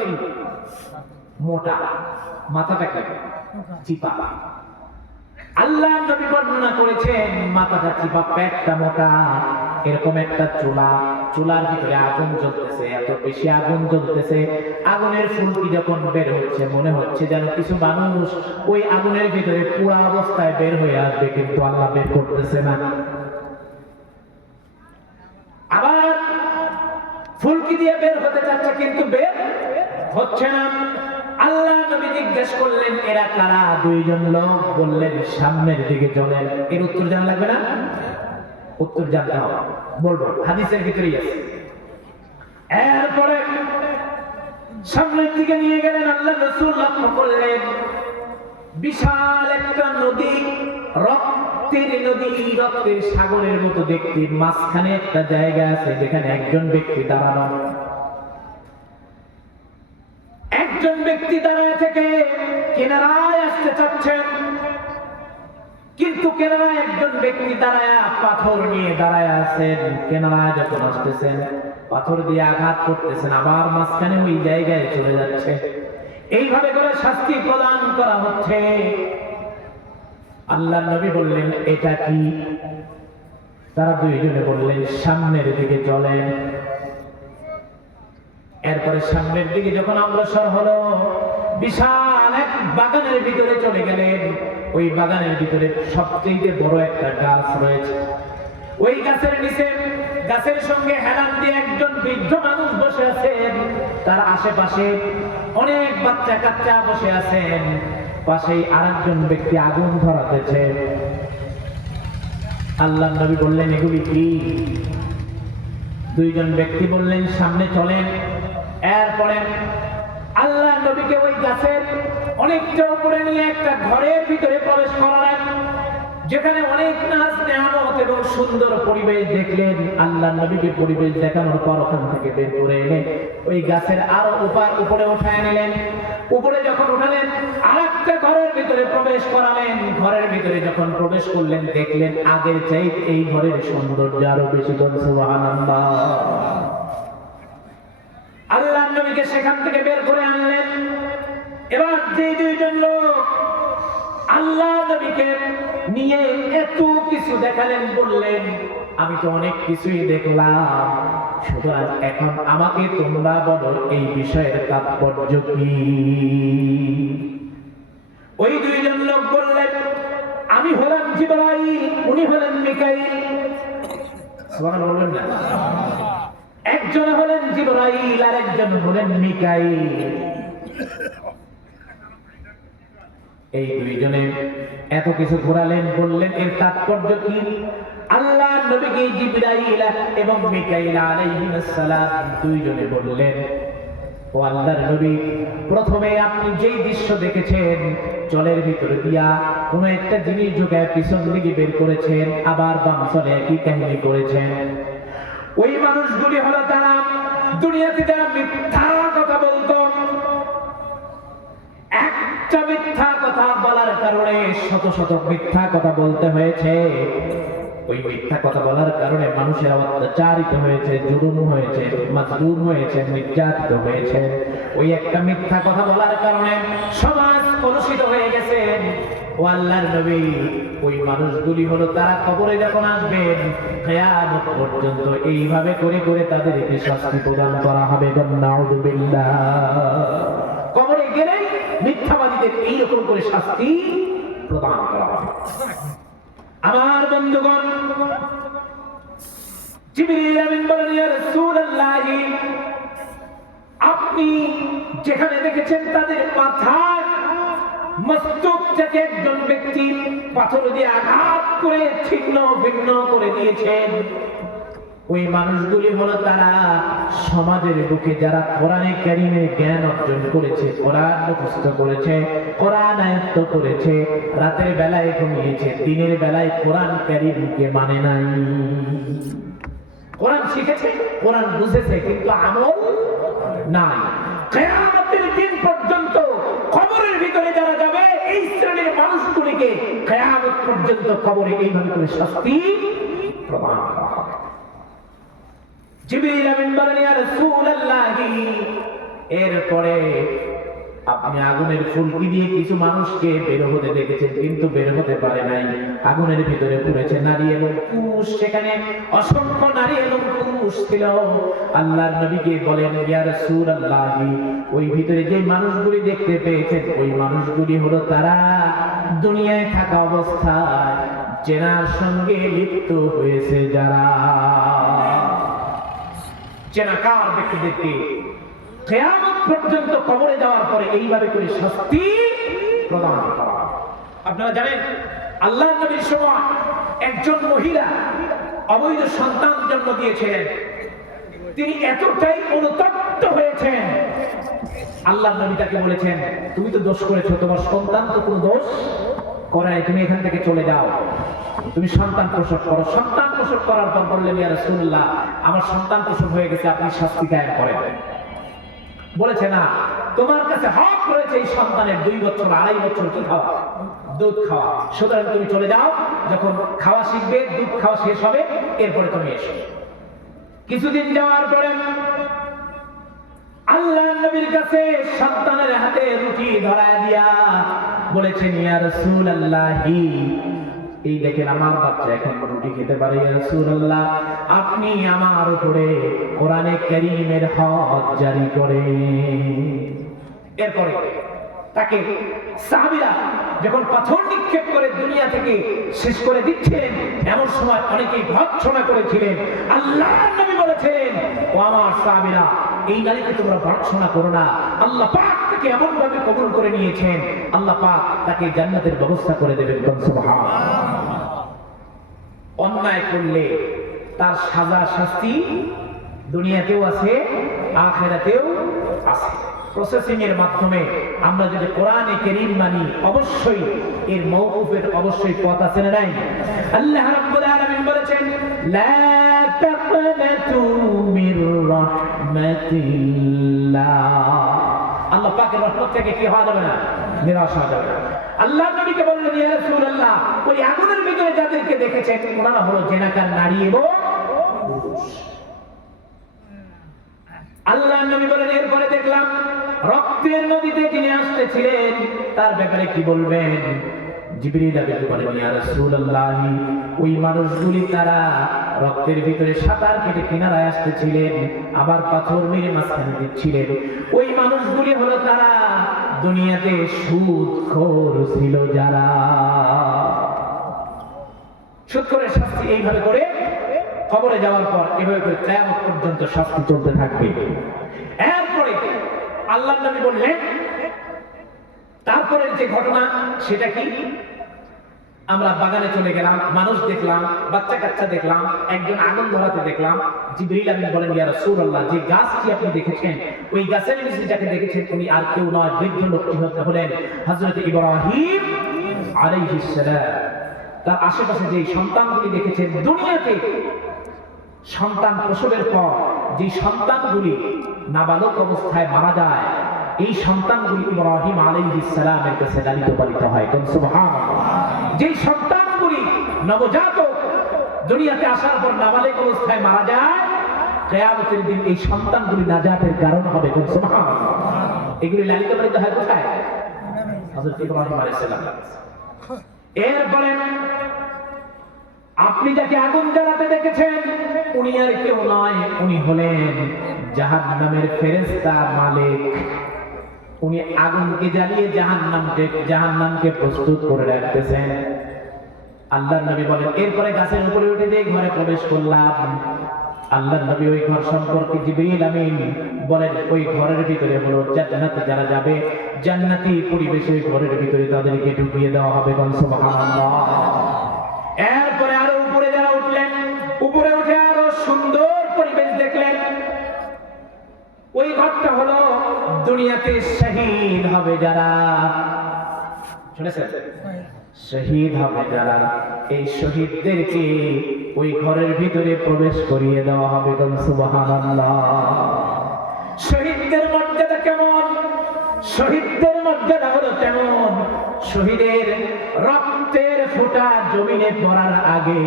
মোটা, মাথাটাকে চিপা। আল্লাহর নবী বর্ণনা করেছেন মাথাটা চিপা, পেটটা মোটা। এরকম একটা চুলার ভিতরে আগুন জ্বলতেছে, এত বেশি আগুন জ্বলতেছে, আগুনের ফুলকি যখন বের হচ্ছে মনে হচ্ছে যেন কিছু মানুষ ওই আগুনের ভিতরে পুরা অবস্থায় বের হয়ে আসবে, কিন্তু আল্লাহ বের করতেছে না। আবার ফুলকি দিয়ে বের হতে চাচ্ছে কিন্তু বের হচ্ছে না। আল্লাহ নবী জিজ্ঞেস করলেন, এরা কারা? দুইজন লোক বললেন, সামনের দিকে চলেন। এর উত্তর জানা লাগবে না? উত্তর জানতে হবে, বলবো, হাদিসের ভিতরেই আছে। এরপরে সামনের দিকে নিয়ে গেলেন। আল্লাহ রাসূল লক্ষ্য করলেন বিশাল একটা নদী, রক্তের নদী, রক্তের সাগরের মতো দেখতে। মাঝখানে একটা জায়গা আছে যেখানে একজন ব্যক্তি দাঁড়ানো। একজন ব্যক্তি দাঁড়ায় থেকে কিনারায় আসতে চাচ্ছেন, কিন্তু কিনারায় একজন ব্যক্তি দাঁড়ায় পাথর নিয়ে দাঁড়ায় আছেন। কিনারায় যখন আসতেছেন পাথর দিয়ে আঘাত করতেছেন, আবার মাঝখানে ওই জায়গায় চলে যাচ্ছে। এইভাবে করে শাস্তি প্রদান করা হচ্ছে। আল্লাহর নবী বললেন, এটা কি? তারা দুইজনে বললেন, সামনের দিকে চলেন। এরপরে সামনের দিকে যখন অগ্রসর হলো, বিশাল এক বাগানের ভিতরে চলে গেলেন। ওই বাগানের ভিতরে সবচেয়ে বড় একটা গাছ রয়েছে। ওই গাছের নিচে, গাছের সঙ্গে হেলান দিয়ে একজন বৃদ্ধ মানুষ বসে আছেন। তার আশেপাশে অনেক বাচ্চা কাচ্চা বসে আছেন। পাশেই আরেকজন ব্যক্তি আগুন ধরাতেছে। আল্লাহর নবী বললেন, এগুলি কি? দুইজন ব্যক্তি বললেন, সামনে চলেন। এরপরে আল্লাহর নবীকে ওই গাছের অনেকটা উপরে নিয়ে একটা ঘরের ভিতরে প্রবেশ করালেন, যেখানে অনেক নাজ নেয়ামত এবং সুন্দর পরিবেশ দেখলেন। আল্লাহর নবীকে পরিবেশ দেখানোর পর ওখান থেকে বের করে এনে ওই গাছের আরো উপরে উঠায় নিলেন। উপরে যখন উঠালেন, আরেকটা ঘরের ভিতরে প্রবেশ করালেন। ঘরের ভিতরে যখন প্রবেশ করলেন, দেখলেন আগের চাইতে এই ঘরের সৌন্দর্য আরো বেশি। সুবহানাল্লাহ। আল্লাহর নবীকে সেখান থেকে বের করে আনলেন। এবার যে দুইজন লোক আল্লাহ নবীকে নিয়ে এত কিছু দেখালেন, বললেন, আমি তো অনেক কিছুই দেখলাম, সুতরাং এখন আমাকে তোমরা বলো এই বিষয়ের তাৎপর্য কি? ওই দুইজন লোক বললেন, আমি হলাম জিবরাইল, উনি হলেন মিকাইল। সুবহানাল্লাহ বলবেন না? একজন হলেন জিবরাইল আর একজন হলেন মিকাইল। এই দুইজনে এত কিছু ঘোরালেন, বললেন এর তাৎপর্য কি? আল্লাহ নবীকে জিবরাইল এবং মিকাইল আলাইহিস সালাম দুইজনে বললেন, ও আল্লাহর নবী, প্রথমে আপনি যেই দৃশ্য দেখেছেন, জলের ভিতরে দিয়া কোন একটা জিনিস ঢুকায় পিছন দিকে বের করেছেন, আবার বাম চলে একই কাহিনী করেছেন। ওই মানুষগুলি হলো তারা দুনিয়াতে যারা মিথ্যা কথা বলতো, একটা মিথ্যা কথা বলার কারণে শত শত মিথ্যা কথা বলতে হয়েছে। ওই মিথ্যা কথা বলার কারণে মানুষের অত্যাচারিত হয়েছে, জুলুম হয়েছে, মাজলুম হয়েছে, নির্যাতিত হয়েছে। ওই একটা মিথ্যা কথা বলার কারণে সমাজ কলুষিত হয়ে গেছে। ও আল্লাহর নবী, ওই মানুষগুলি হলো তারা কবরে যখন আসবেন, কিয়ামত পর্যন্ত এইভাবে করে করে তাদেরকে শাস্তি প্রদান করা হবে। নাউযুবিল্লাহ। কবরে গেলে মিথ্যাবাদীদের এইরকম করে শাস্তি প্রদান করা হবে। আমার বন্ধুগণ, জিবরিল আমিন বলেন, ইয়া রাসূলুল্লাহ, আপনি যেখানে দেখেছেন তাদের মাথায় মস্তক থেকে একজন ব্যক্তি পাথর দিয়ে আঘাত করে ছিন্ন ভিন্ন করে দিয়েছেন, ওই মানুষগুলি হলো তারা সমাজের বুকে যারা কোরআনে কারীমের জ্ঞান অর্জন করেছে, কোরআন মুখস্থ করেছে, কোরআন আয়ত্ত করেছে, রাতের বেলায় ঘুমিয়েছে, দিনের বেলায় কোরআন কারীমকে মানে নাই। কোরআন শিখেছে, কোরআন বুঝেছে, কিন্তু আমল নাই। কিয়ামতের দিন পর্যন্ত কবরের ভিতরে যারা যাবে, এই শ্রেণীর মানুষগুলিকে কিয়ামত পর্যন্ত কবরে এইভাবে করে শাস্তি প্রদান করা হবে। জিবরিল আমিন বলেন, ইয়া রাসূলুল্লাহ, এরপরে আপনি আগুনের ফুলকি দিয়ে কিছু মানুষকে বের হতে দেখেছেন, কিন্তু বের হতে পারে নাই, আগুনের ভিতরে পুড়েছে নারী এবং পুরুষ। সেখানে অসংখ্য নারী এবং পুরুষ ছিল। আল্লাহর নবীকে বলেন, ইয়া রাসূলুল্লাহ, ওই ভিতরে যে মানুষগুলি দেখতে পেয়েছেন, ওই মানুষগুলি হলো তারা দুনিয়ায় থাকা অবস্থায় জেনার সঙ্গে লিপ্ত হয়েছে যারা। জেনাকার ব্যক্তিদেরকে কিয়ামত পর্যন্ত কবরে যাওয়ার পরে এইভাবে করে শাস্তি প্রদান করা। আপনারা জানেন, আল্লাহর নবীর সময় একজন মহিলা অবৈধ সন্তান জন্ম দিয়েছিলেন। তিনি এতটাই অনুতপ্ত হয়েছেন, আল্লাহর নবী তাকে বলেছেন, তুমি তো দোষ করেছো, তোমার সন্তান তো কোনো দোষ করে নাই, তুমি এখান থেকে চলে যাও, তুমি সন্তান প্রসব করো। সন্তান প্রসব করার পর বললেন, ইয়া রাসূলুল্লাহ, আমার সন্তান প্রসব হয়ে গেছে, আপনি শাস্তি কায়েম করেন। বলেছে, না, তোমার কাছে হক রয়েছে এই সন্তানের 2 বছর 2.5 বছর কি খাওয়া, দুধ খাওয়া, সুতরাং তুমি চলে যাও, যখন খাওয়া শিখবে, দুধ খাওয়া শেষ হবে, এরপরে তুমি এসো। কিছুদিন যাওয়ার পরে আল্লাহর নবীর কাছে সন্তানের হাতে রুটি ধরায় দিয়া বলেছেন, ইয়া রাসূলুল্লাহ, এই দেখেন আমার বাচ্চা এখন রুটি খেতে পারে, ইয়া রাসূলুল্লাহ, আপনি আমার উপরে কোরআনে কারীমের হক জারি করেন। এরপরে তাকে সাহাবীরা যখন পাথর নিক্ষেপ করে দুনিয়া থেকে শেষ করে দিচ্ছেন, এমন সময় অনেকেই ভর্ৎসনা করেছিলেন। আল্লাহর নবী বলেছেন, ও আমার সাহাবীরা, এই নারীকে তোমরা ভর্ৎসনা করো না। আল্লাহ পাক তাকে এমন ভাবে কবুল করে নিয়েছেন, আল্লাহ পাক তাকে জান্নাতের ব্যবস্থা করে দেবেন। সুবহানাল্লাহ। অন্যায় করলে তার সাজা শাস্তি দুনিয়াতেও আছে, আখিরাতেও আছে। প্রসেসিং এর মাধ্যমে আমরা যদি কোরআনে কারীম মানি, অবশ্যই এর মওকুফের অবশ্যই পথ আছে না নাই? আল্লাহ রাব্বুল আলামিন বলেছেন, লা তাকনাতু মির রাহমাতিল্লাহ। আল্লাহ পাকের রহমত থেকে কি হওয়া যাবে না? নিরাশ হওয়া যাবে না। আল্লাহ নবীকে বললেন, ইয়া রাসূলুল্লাহ, ওই আগুনের ভিতরে যাদেরকে দেখেছেন ওনারা হলো জেনাকার নারী এবং পুরুষ। আল্লাহ নবী বলেন, এরপরে দেখলাম রক্তের নদীতে তিনি আসতেছিলেন, তার ব্যাপারে কি বলবেন? জিবরিল আমিন বলেন, ইয়া রাসূলুল্লাহ, ওই মানুষগুলি তারা রক্তের ভিতরে সাঁতার কেটে কিনারায় আসতেছিলেন, আবার পাথর মেরে মাঝখানে দিচ্ছিলেন। ওই মানুষগুলি হলো তারা দুনিয়াতে সুদখোর ছিল যারা। সুদখোরের শাস্তি এইভাবে করে কবরে যাওয়ার পর এভাবে করে কিয়ামত পর্যন্ত শাস্তি চলতে থাকবে। এরপরে আল্লাহ নবী বললেন, তারপরের যে ঘটনা সেটা কি? আমরা বাগানে চলে গেলাম, মানুষ দেখলাম, বাচ্চা কাচ্চা দেখলাম, একজন আগুন ধরাতে দেখলাম। জিবরিল আমিন বলেন, ইয়া রাসূলুল্লাহ, যে গাছটি আপনি দেখেছেন, ওই গাছের নিচে যাকে দেখেছেন উনি আর কেউ নয়, বৃদ্ধ লোকটি হলেন হযরত ইব্রাহিম আলাইহিস সালাম। তার আশেপাশে যে সন্তানগুলি দেখেছেন, দুনিয়াতে সন্তান প্রসবের পর যে সন্তানগুলি নাবালক অবস্থায় মারা যায়, এই সন্তানগুলি ইব্রাহিম আলাইহিস সালামের কাছে লালিত পালিত হয়। সুবহানাল্লাহ। যে সন্তানগুলি নবজাতক দুনিয়াতে আসার পর নাবালক অবস্থায় মারা যায়, কিয়ামতের দিন এই সন্তানগুলি নাজাতের কারণ হবে। সুবহানাল্লাহ। এগুলি লালিত পালিত হয় কোথায়? হযরত ইব্রাহিম আলাইহিস সালাম। এরপরে আপনি যাকে আগুন জ্বালাতে দেখেছেন উনি আর কেউ নয়, উনি হলেন জাহান্নামের ফেরেশতা মালিক। উনি আগুনকে জ্বালিয়ে জাহান্নামকে প্রস্তুত করে রাখতেছেন। আল্লাহর নবী বলেন, এরপরে গাছের উপরে উঠে যে ঘরে প্রবেশ করলাম, আল্লাহর নবী ওই ঘর সম্পর্কে জিবরিল আমিন বলেন, ওই ঘরের ভিতরে হলো জান্নাতে যারা যাবে, জান্নাতি পরিবেশে ওই ঘরের ভিতরে তাদেরকে ঢুকিয়ে দেওয়া হবে। সুবহানাল্লাহ। এরপরে আরো উপরে যারা উঠলেন, উপরে উঠে আরো সুন্দর পরিবেশ দেখলেন। ওই ঘরটা হলো দুনিয়াতে শহীদ হবে যারা, শুনেছেন? শহীদ হবে যারা, এই শহীদদেরকে ওই ঘরের ভিতরে প্রবেশ করিয়ে দেওয়া হবে। সুবহানাল্লাহ। শহীদদের মর্যাদা কেমন? শহীদদের মর্যাদা হলো তেমন, শহীদের রক্তের ফোঁটা জমিনে পড়ার আগে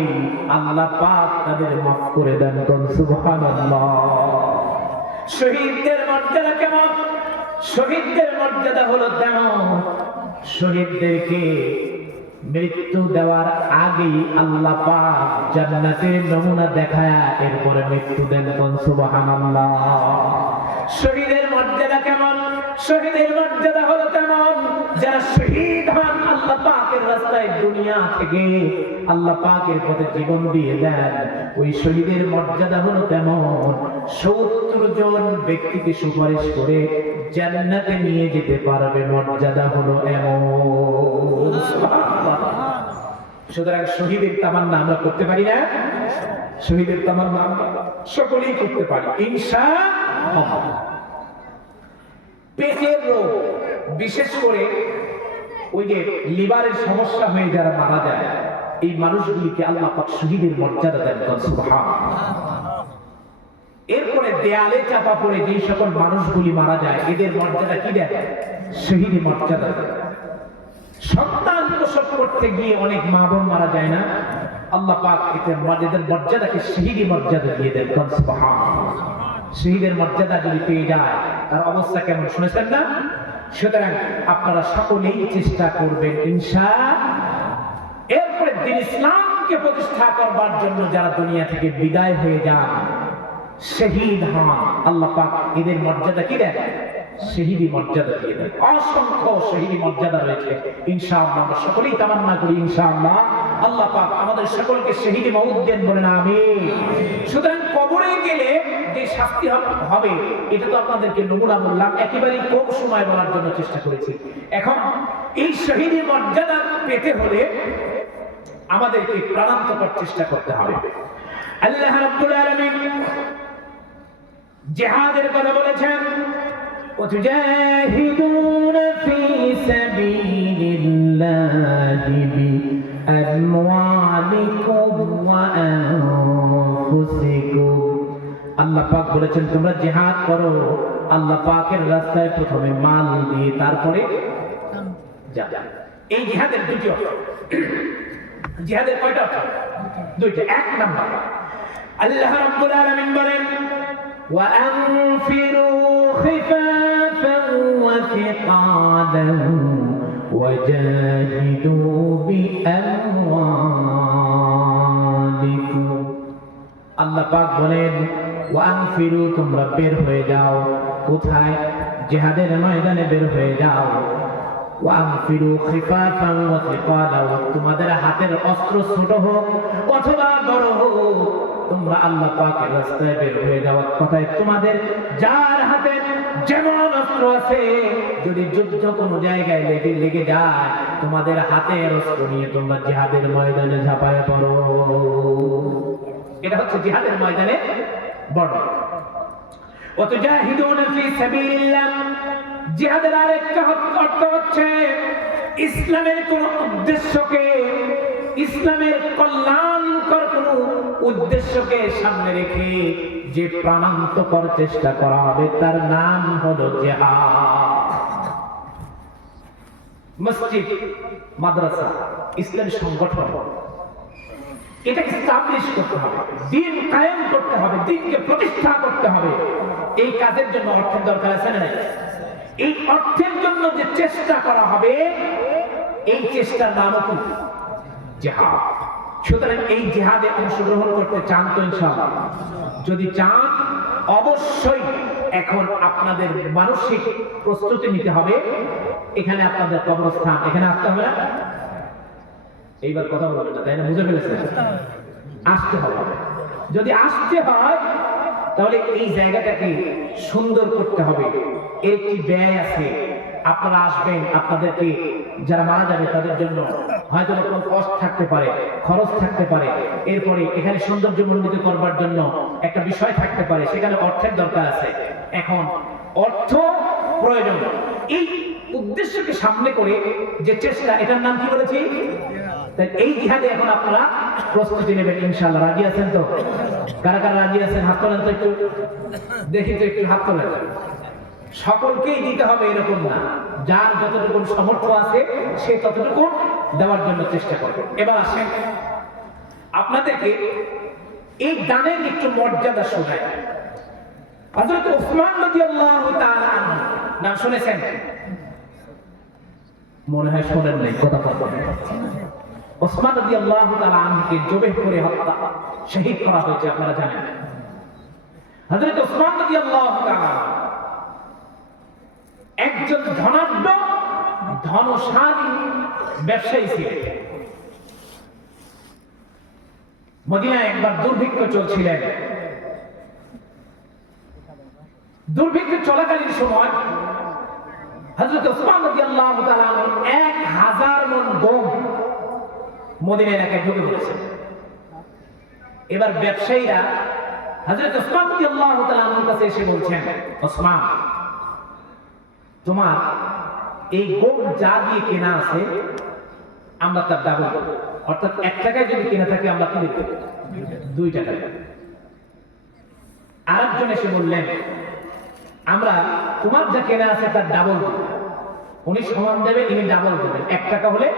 আল্লাহ পাক তাদের মাফ করে দেন। সুবহানাল্লাহ। শহীদদের মর্যাদা কেমন? শহীদদের মর্যাদা হলো তেমন, শহীদদেরকে মৃত্যু দেওয়ার আগেই আল্লাহ পাক জান্নাতের নমুনা দেখায় এরপরে মৃত্যু দেন। সুবহানাল্লাহ। শহীদের মর্যাদা কেমন? শহীদের মর্যাদা হলো তেমন, যারা শহীদ হন আল্লাহ পাকের রাস্তায় দুনিয়া থেকে আল্লাহ পাকের পথে জীবন দিয়ে দেন, ওই শহীদের মর্যাদা হলো তেমন, ৭০ জন ব্যক্তিকে সুপারিশ করে জান্নাতে নিয়ে যেতে পারবে। মর্যাদা হলো এমন। সুতরাং শহীদের তামান্না আমরা করতে পারি না? শহীদের তামান্না সকলেই করতে পারি ইনশাআল্লাহ। পেটের রোগ, বিশেষ করে ওই যে লিভারের সমস্যা হয়ে যারা মারা যায়, এই মানুষগুলিকে আল্লাহ পাক শহীদের মর্যাদা দেন। সুবহানাল্লাহ। এরপরে দেয়ালে চাপা পড়ে যে সকল মানুষগুলি মারা যায় এদের মর্যাদা কি দেন? শহীদ মর্যাদা। সন্তান প্রসব করতে গিয়ে অনেক মা বোন মারা যায় না, আল্লাহ পাক এদের মর্যাদাকে শহীদ মর্যাদা দিয়ে দেন। সুবহানাল্লাহ। শহীদের মর্যাদা যদি পেয়ে যায় তার অবস্থা কেমন শুনেছেন না? সুতরাং আপনারা সকলেই চেষ্টা করবেন ইনশাআল্লাহ। এরপরে দ্বীন ইসলামকে প্রতিষ্ঠা করবার জন্য যারা দুনিয়া থেকে বিদায় হয়ে যান, শহীদ হন, আল্লাহ পাক এদের মর্যাদা কি দেন? শহীদি মর্যাদা দিয়ে দেন। অসংখ্য শহীদি মর্যাদা রয়েছে ইনশাআল্লাহ। আমরা সকলেই তামান্না করি ইনশাআল্লাহ আল্লাহ পাক আমাদের সকলকে শহীদি মওত দেন, বলেন আমিন। সুতরাং কবরে গেলে যে শাস্তি হবে এটা তো আপনাদেরকে নমুনা বললাম, একেবারেই কম সময় বলার জন্য চেষ্টা করেছি। এখন এই শহীদের মর্যাদা পেতে হলে আমাদেরকে প্রাণান্তকর চেষ্টা করতে হবে। আল্লাহ রাব্বুল আলামিন জিহাদের কথা বলেছেন, ওয়াতুজাহিদুনা ফি সাবিলিল্লাহি বিআমওয়ালিকুম ওয়া আনফুসিকুম। আল্লাহ পাক বলেছেন তোমরা জিহাদ করো আল্লাহ পাকের রাস্তায়, প্রথমে মাল দিয়ে তারপরে জান। এই জিহাদের দুটি অর্থ। জিহাদের কয়টা অর্থ? দুইটা। এক নাম্বার, আল্লাহ রাব্বুল আলামিন বলেন وأنفروا خفافا وثقالا وجاهدوا بأموالكم। আল্লাহ পাক বলেন ওয়ানফিরু, তোমরা বের হয়ে যাও। কোথায়? জিহাদের ময়দানে বের হয়ে যাও। ওয়ানফিরু খিফাফান ওয়া সিকালা, তোমাদের হাতের অস্ত্র ছোট হোক অথবা বড় হোক, তোমরা আল্লাহ পাকের রাস্তায় বের হয়ে যাওয়ার কথায় তোমাদের যার হাতে যেমন অস্ত্র আছে, যদি যুদ্ধ কোনো জায়গায় লেগে যায় তোমাদের হাতের অস্ত্র নিয়ে তোমরা জিহাদের ময়দানে ঝাঁপায় পড়ো। এটা হচ্ছে জিহাদের ময়দানে বড়। ওয়াতুজাহিদুনা ফি সাবিলিল্লাহ, জিহাদের আরেকটা অর্থ হচ্ছে ইসলামের কোন উদ্দেশ্যকে, ইসলামের কল্যাণকর কোন উদ্দেশ্যকে সামনে রেখে যে প্রাণান্তকর চেষ্টা করা হবে তার নাম হলো জিহাদ। মসজিদ, মাদ্রাসা, ইসলামী সংগঠন, এটাকে এস্টাবলিশ করতে হবে, দ্বীন কায়েম করতে হবে, দ্বীনকে প্রতিষ্ঠা করতে হবে। এই কাজের জন্য অর্থের দরকার আছে না? এই অর্থের জন্য যে চেষ্টা করা হবে এই চেষ্টার নাম কি? জিহাদ। সুতরাং এই জিহাদে অংশগ্রহণ করতে চান তো ইনশাআল্লাহ? যদি চান অবশ্যই এখন আপনাদের মানসিক প্রস্তুতি নিতে হবে। এখানে আপনাদের কবরস্থান, এখানে আসতে হবে না? এইবার কথা বলবেন না, তাই না? বুঝে ফেলেছেন? আসতে হবে। যদি আসতে হয় তাহলে এই জায়গাটাকে সুন্দর করতে হবে। এর একটি ব্যয় আছে। আপনারা আসবেন, আপনাদেরকে যারা মারা যাবে তাদের জন্য হয়তো কোনো কষ্ট থাকতে পারে, খরচ থাকতে পারে, এরপরে এখানে সৌন্দর্যমণ্ডিত করবার জন্য একটা বিষয় থাকতে পারে, সেখানে অর্থের দরকার আছে। এখন অর্থ প্রয়োজন। এই উদ্দেশ্যকে সামনে করে যে চেষ্টা, এটার নাম কি বলেছি? তাই এই জিহাদে এখন আপনারা প্রস্তুতি নেবেন ইনশাআল্লাহ। রাজি আছেন তো? কারা কারা রাজি আছেন হাত তোলেন তো, একটু দেখি তো, একটু হাত তোলেন। সকলকেই দিতে হবে এরকম না, যার যতটুকু সামর্থ্য আছে সে ততটুকু দেওয়ার জন্য চেষ্টা করবে। এবার আসেন আপনাদেরকে এই দানের একটু মর্যাদা শোনায়। হযরত ওসমান রাদিয়াল্লাহু তাআলা আনহু নাম শুনেছেন? মনে হয় শোনেন নাই, কথা বলেন। ওসমান রাদিয়াল্লাহু তাআলা আনহুকে জবেহ করে হত্যা, শহীদ করা হয়েছে, আপনারা জানেন। হযরত ওসমান রাদিয়াল্লাহু তাআলা একজন ধনাঢ্য, ধনশালী ব্যবসায়ী ছিলেন। মদিনায় একবার দুর্ভিক্ষ চলছিলেন। দুর্ভিক্ষ চলাকালীন সময় হযরত ওসমান রাদিয়াল্লাহু তাআলা 1000 মণ গম মদিনা এলাকায় ঢুকে পড়েছে। এবার ব্যবসায়ীরা হযরত ওসমান রাদিয়াল্লাহু তাআলার কাছে এসে বলছেন, ওসমান, তোমার এই গম যা দিয়ে কেনা আছে আমরা তার ডাবল দেব, অর্থাৎ 1 টাকায় যদি কেনা থাকে আমরা কি দেব? 2 টাকা। আরেকজন এসে বললেন, আমরা তোমার যা কেনা আছে তার ডাবল দেব। উনি সমান দেবে, ইনি ডাবল দেবেন। 1 টাকা হলে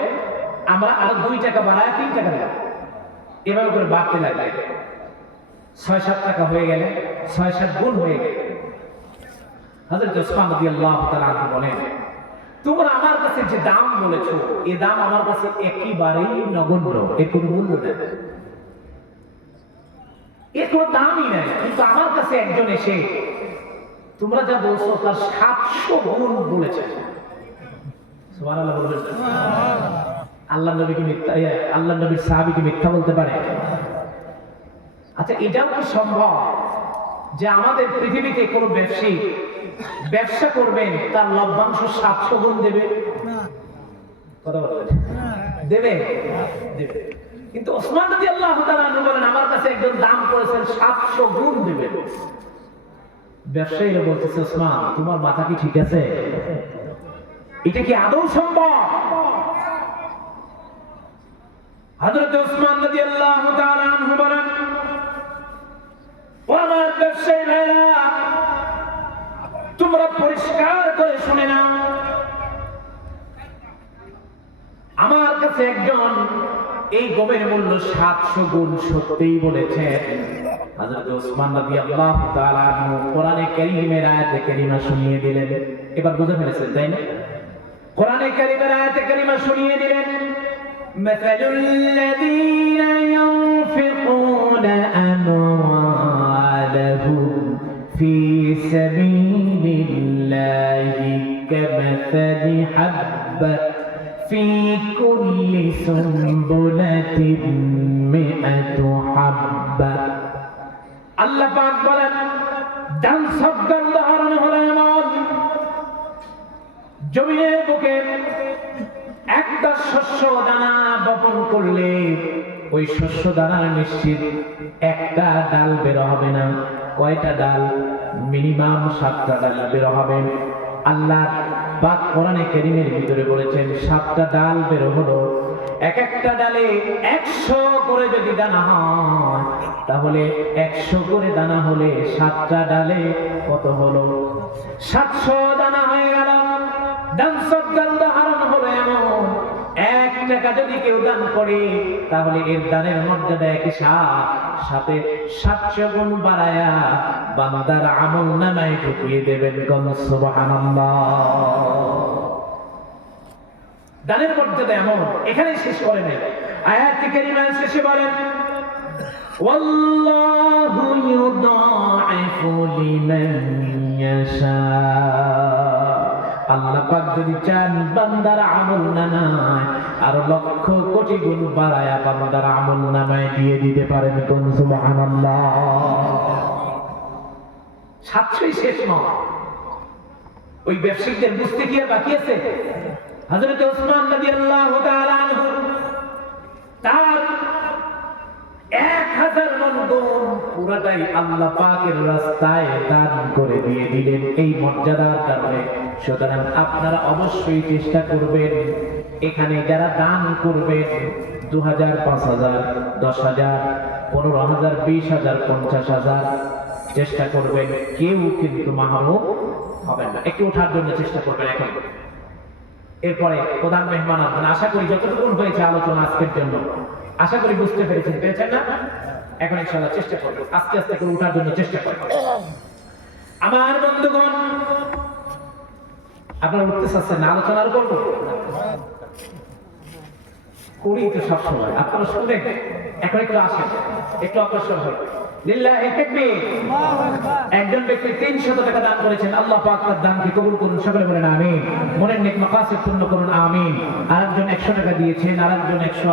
আমরা আরো 2 টাকা বাড়ায় 3 টাকা দেব। এভাবে করে বাড়তে লাগবে। 6-7 টাকা হয়ে গেলে 6-7 গুণ হয়ে গেল। হযরত ওসমান রাদিয়াল্লাহু তাআলা বলেন, তোমরা আমার কাছে যে দাম বলেছো এই দাম আমার কাছে একেবারেই নগণ্য, এর কোনো মূল্য নেই, এর কোনো দামই নেই। কিন্তু আমার কাছে একজন এসে তোমরা যা বলছো তার 700 গুণ বলেছে। সুবহানাল্লাহ বলবেন? আল্লাহ নবী কি মিথ্যা, আল্লাহ নবীর সাহাবী কি মিথ্যা বলতে পারে? আচ্ছা, এটাও কি সম্ভব যে আমাদের পৃথিবীতে কোনো ব্যবসায়ী ব্যবসা করবেন তার লভ্যাংশ 700 গুণ দেবে? কথা বলবেন, দেবে? দেবে। কিন্তু ওসমান রাদিয়াল্লাহু তাআলা আনহু বলেন আমার কাছে একজন দাম করেছেন 700 গুণ দেবে। ব্যবসায়ীরা বলতেছে ওসমান তোমার মাথা কি ঠিক আছে? এটা কি আদৌ সম্ভব? হযরত ওসমান রাদিয়াল্লাহু তাআলা আনহু বলেন ও আমার ব্যবসায়ী ভাইরা, তোমরা পরিষ্কার করে শুনে নাও, আমার কাছে একজন এই গমের মূল্য 700 গুণ সত্যিই বলেছেন। হযরত ওসমান রাদিয়াল্লাহু তাআলা আনহু কোরআনে কারীমের আয়াতে কারীমা শুনিয়ে দিলেন। এবার বুঝে ফেলেছেন তাই না? কোরআনে কারীমের আয়াতে কারীমা শুনিয়ে দিলেন, মাসালুল্লাযীনা ইউনফিকুনা আমওয়ালাহুম ফি সাবিলিল্লাহি কামাসালি হাব্বা في كل سنبلة 100 حبة। আল্লাহ পাক বলেন দান সদকার উদাহরণ হলো এমন, জমিনের বুকে একটা শস্য দানা বপন করলে ওই শস্য দানার নিশ্চিত একটা ডাল বের হবে না। কয়টা ডাল? মিনিমাম 7টা ডাল বের হবে। আল্লাহ পাক কোরআনে কারীমের ভিতরে বলেছেন 7টা ডাল বের হলো, এক একটা ডালে 100 করে যদি দানা হয় তাহলে 100 করে দানা হলে 7টা ডালে কত হলো? 700 দানা হয়ে গেল। দান সদকার উদাহরণ হলো এমন, 1 টাকা যদি কেউ দান করে তাহলে এর দানের মর্যাদা একই সাথে 700 গুণ বাড়ায়া বান্দার আমল নামায় ঢুকিয়ে দেবেন। কোন সুবহানাল্লাহ। দানের মর্যাদা এমন, এখানে শেষ করে নাই, আয়াতে কারীমা শেষে বলেন ওয়াল্লাহু ইউদাইফু লিমান ইয়াশা। আল্লাহ পাক যদি চান বান্দার আমল নামায় আর লক্ষ কোটি গুণ বাড়ায়া বান্দার আমল নামায় দিয়ে দিতে পারেন। কোন সুবহানাল্লাহ। 700ই শেষ নয়, ওই ব্যবসায়ীদের বুঝতে কি আর বাকি আছে? হযরত ওসমান রাদিয়াল্লাহু তাআলা আনহু তার 1000 মণ গম পুরাটাই আল্লাহ পাকের রাস্তায় দান করে দিয়ে দিলেন এই মর্যাদার কারণে। সুতরাং আপনারা অবশ্যই চেষ্টা করবেন, এখানে যারা দান করবেন 2000, 5000, 10000, 15000, 20000, 50000 চেষ্টা করবেন, কেউ কিন্তু মাহরুম হবেন না। একটু ওঠার জন্য চেষ্টা করবেন এখন। এরপরে প্রধান মেহমান আসবেন। আশা করি যতটুকু হয়েছে আলোচনা আজকের জন্য আশা করি বুঝতে পেরেছেন না? এখন ইনশাআল্লাহ চেষ্টা করব আস্তে আস্তে করে ওঠার জন্য চেষ্টা করব। আমার বন্ধুগণ, আপনারা উঠতে চাচ্ছেন না? আলোচনা করবো করি তো সবসময়, আপনারা শুনবেন। এখন একটু আসেন, একটু অগ্রসর হন। লিল্লাহি তাকবীর। একজন ব্যক্তি 300 টাকা দান করেছেন, আল্লাহ পাক তার দানকে কবুল করুন। সকলে বলেন আমিন। মনের নেক মাকাসিদ পূর্ণ করুন, আমিন। আরেকজন 100 টাকা দিয়েছেন, আরেকজন 100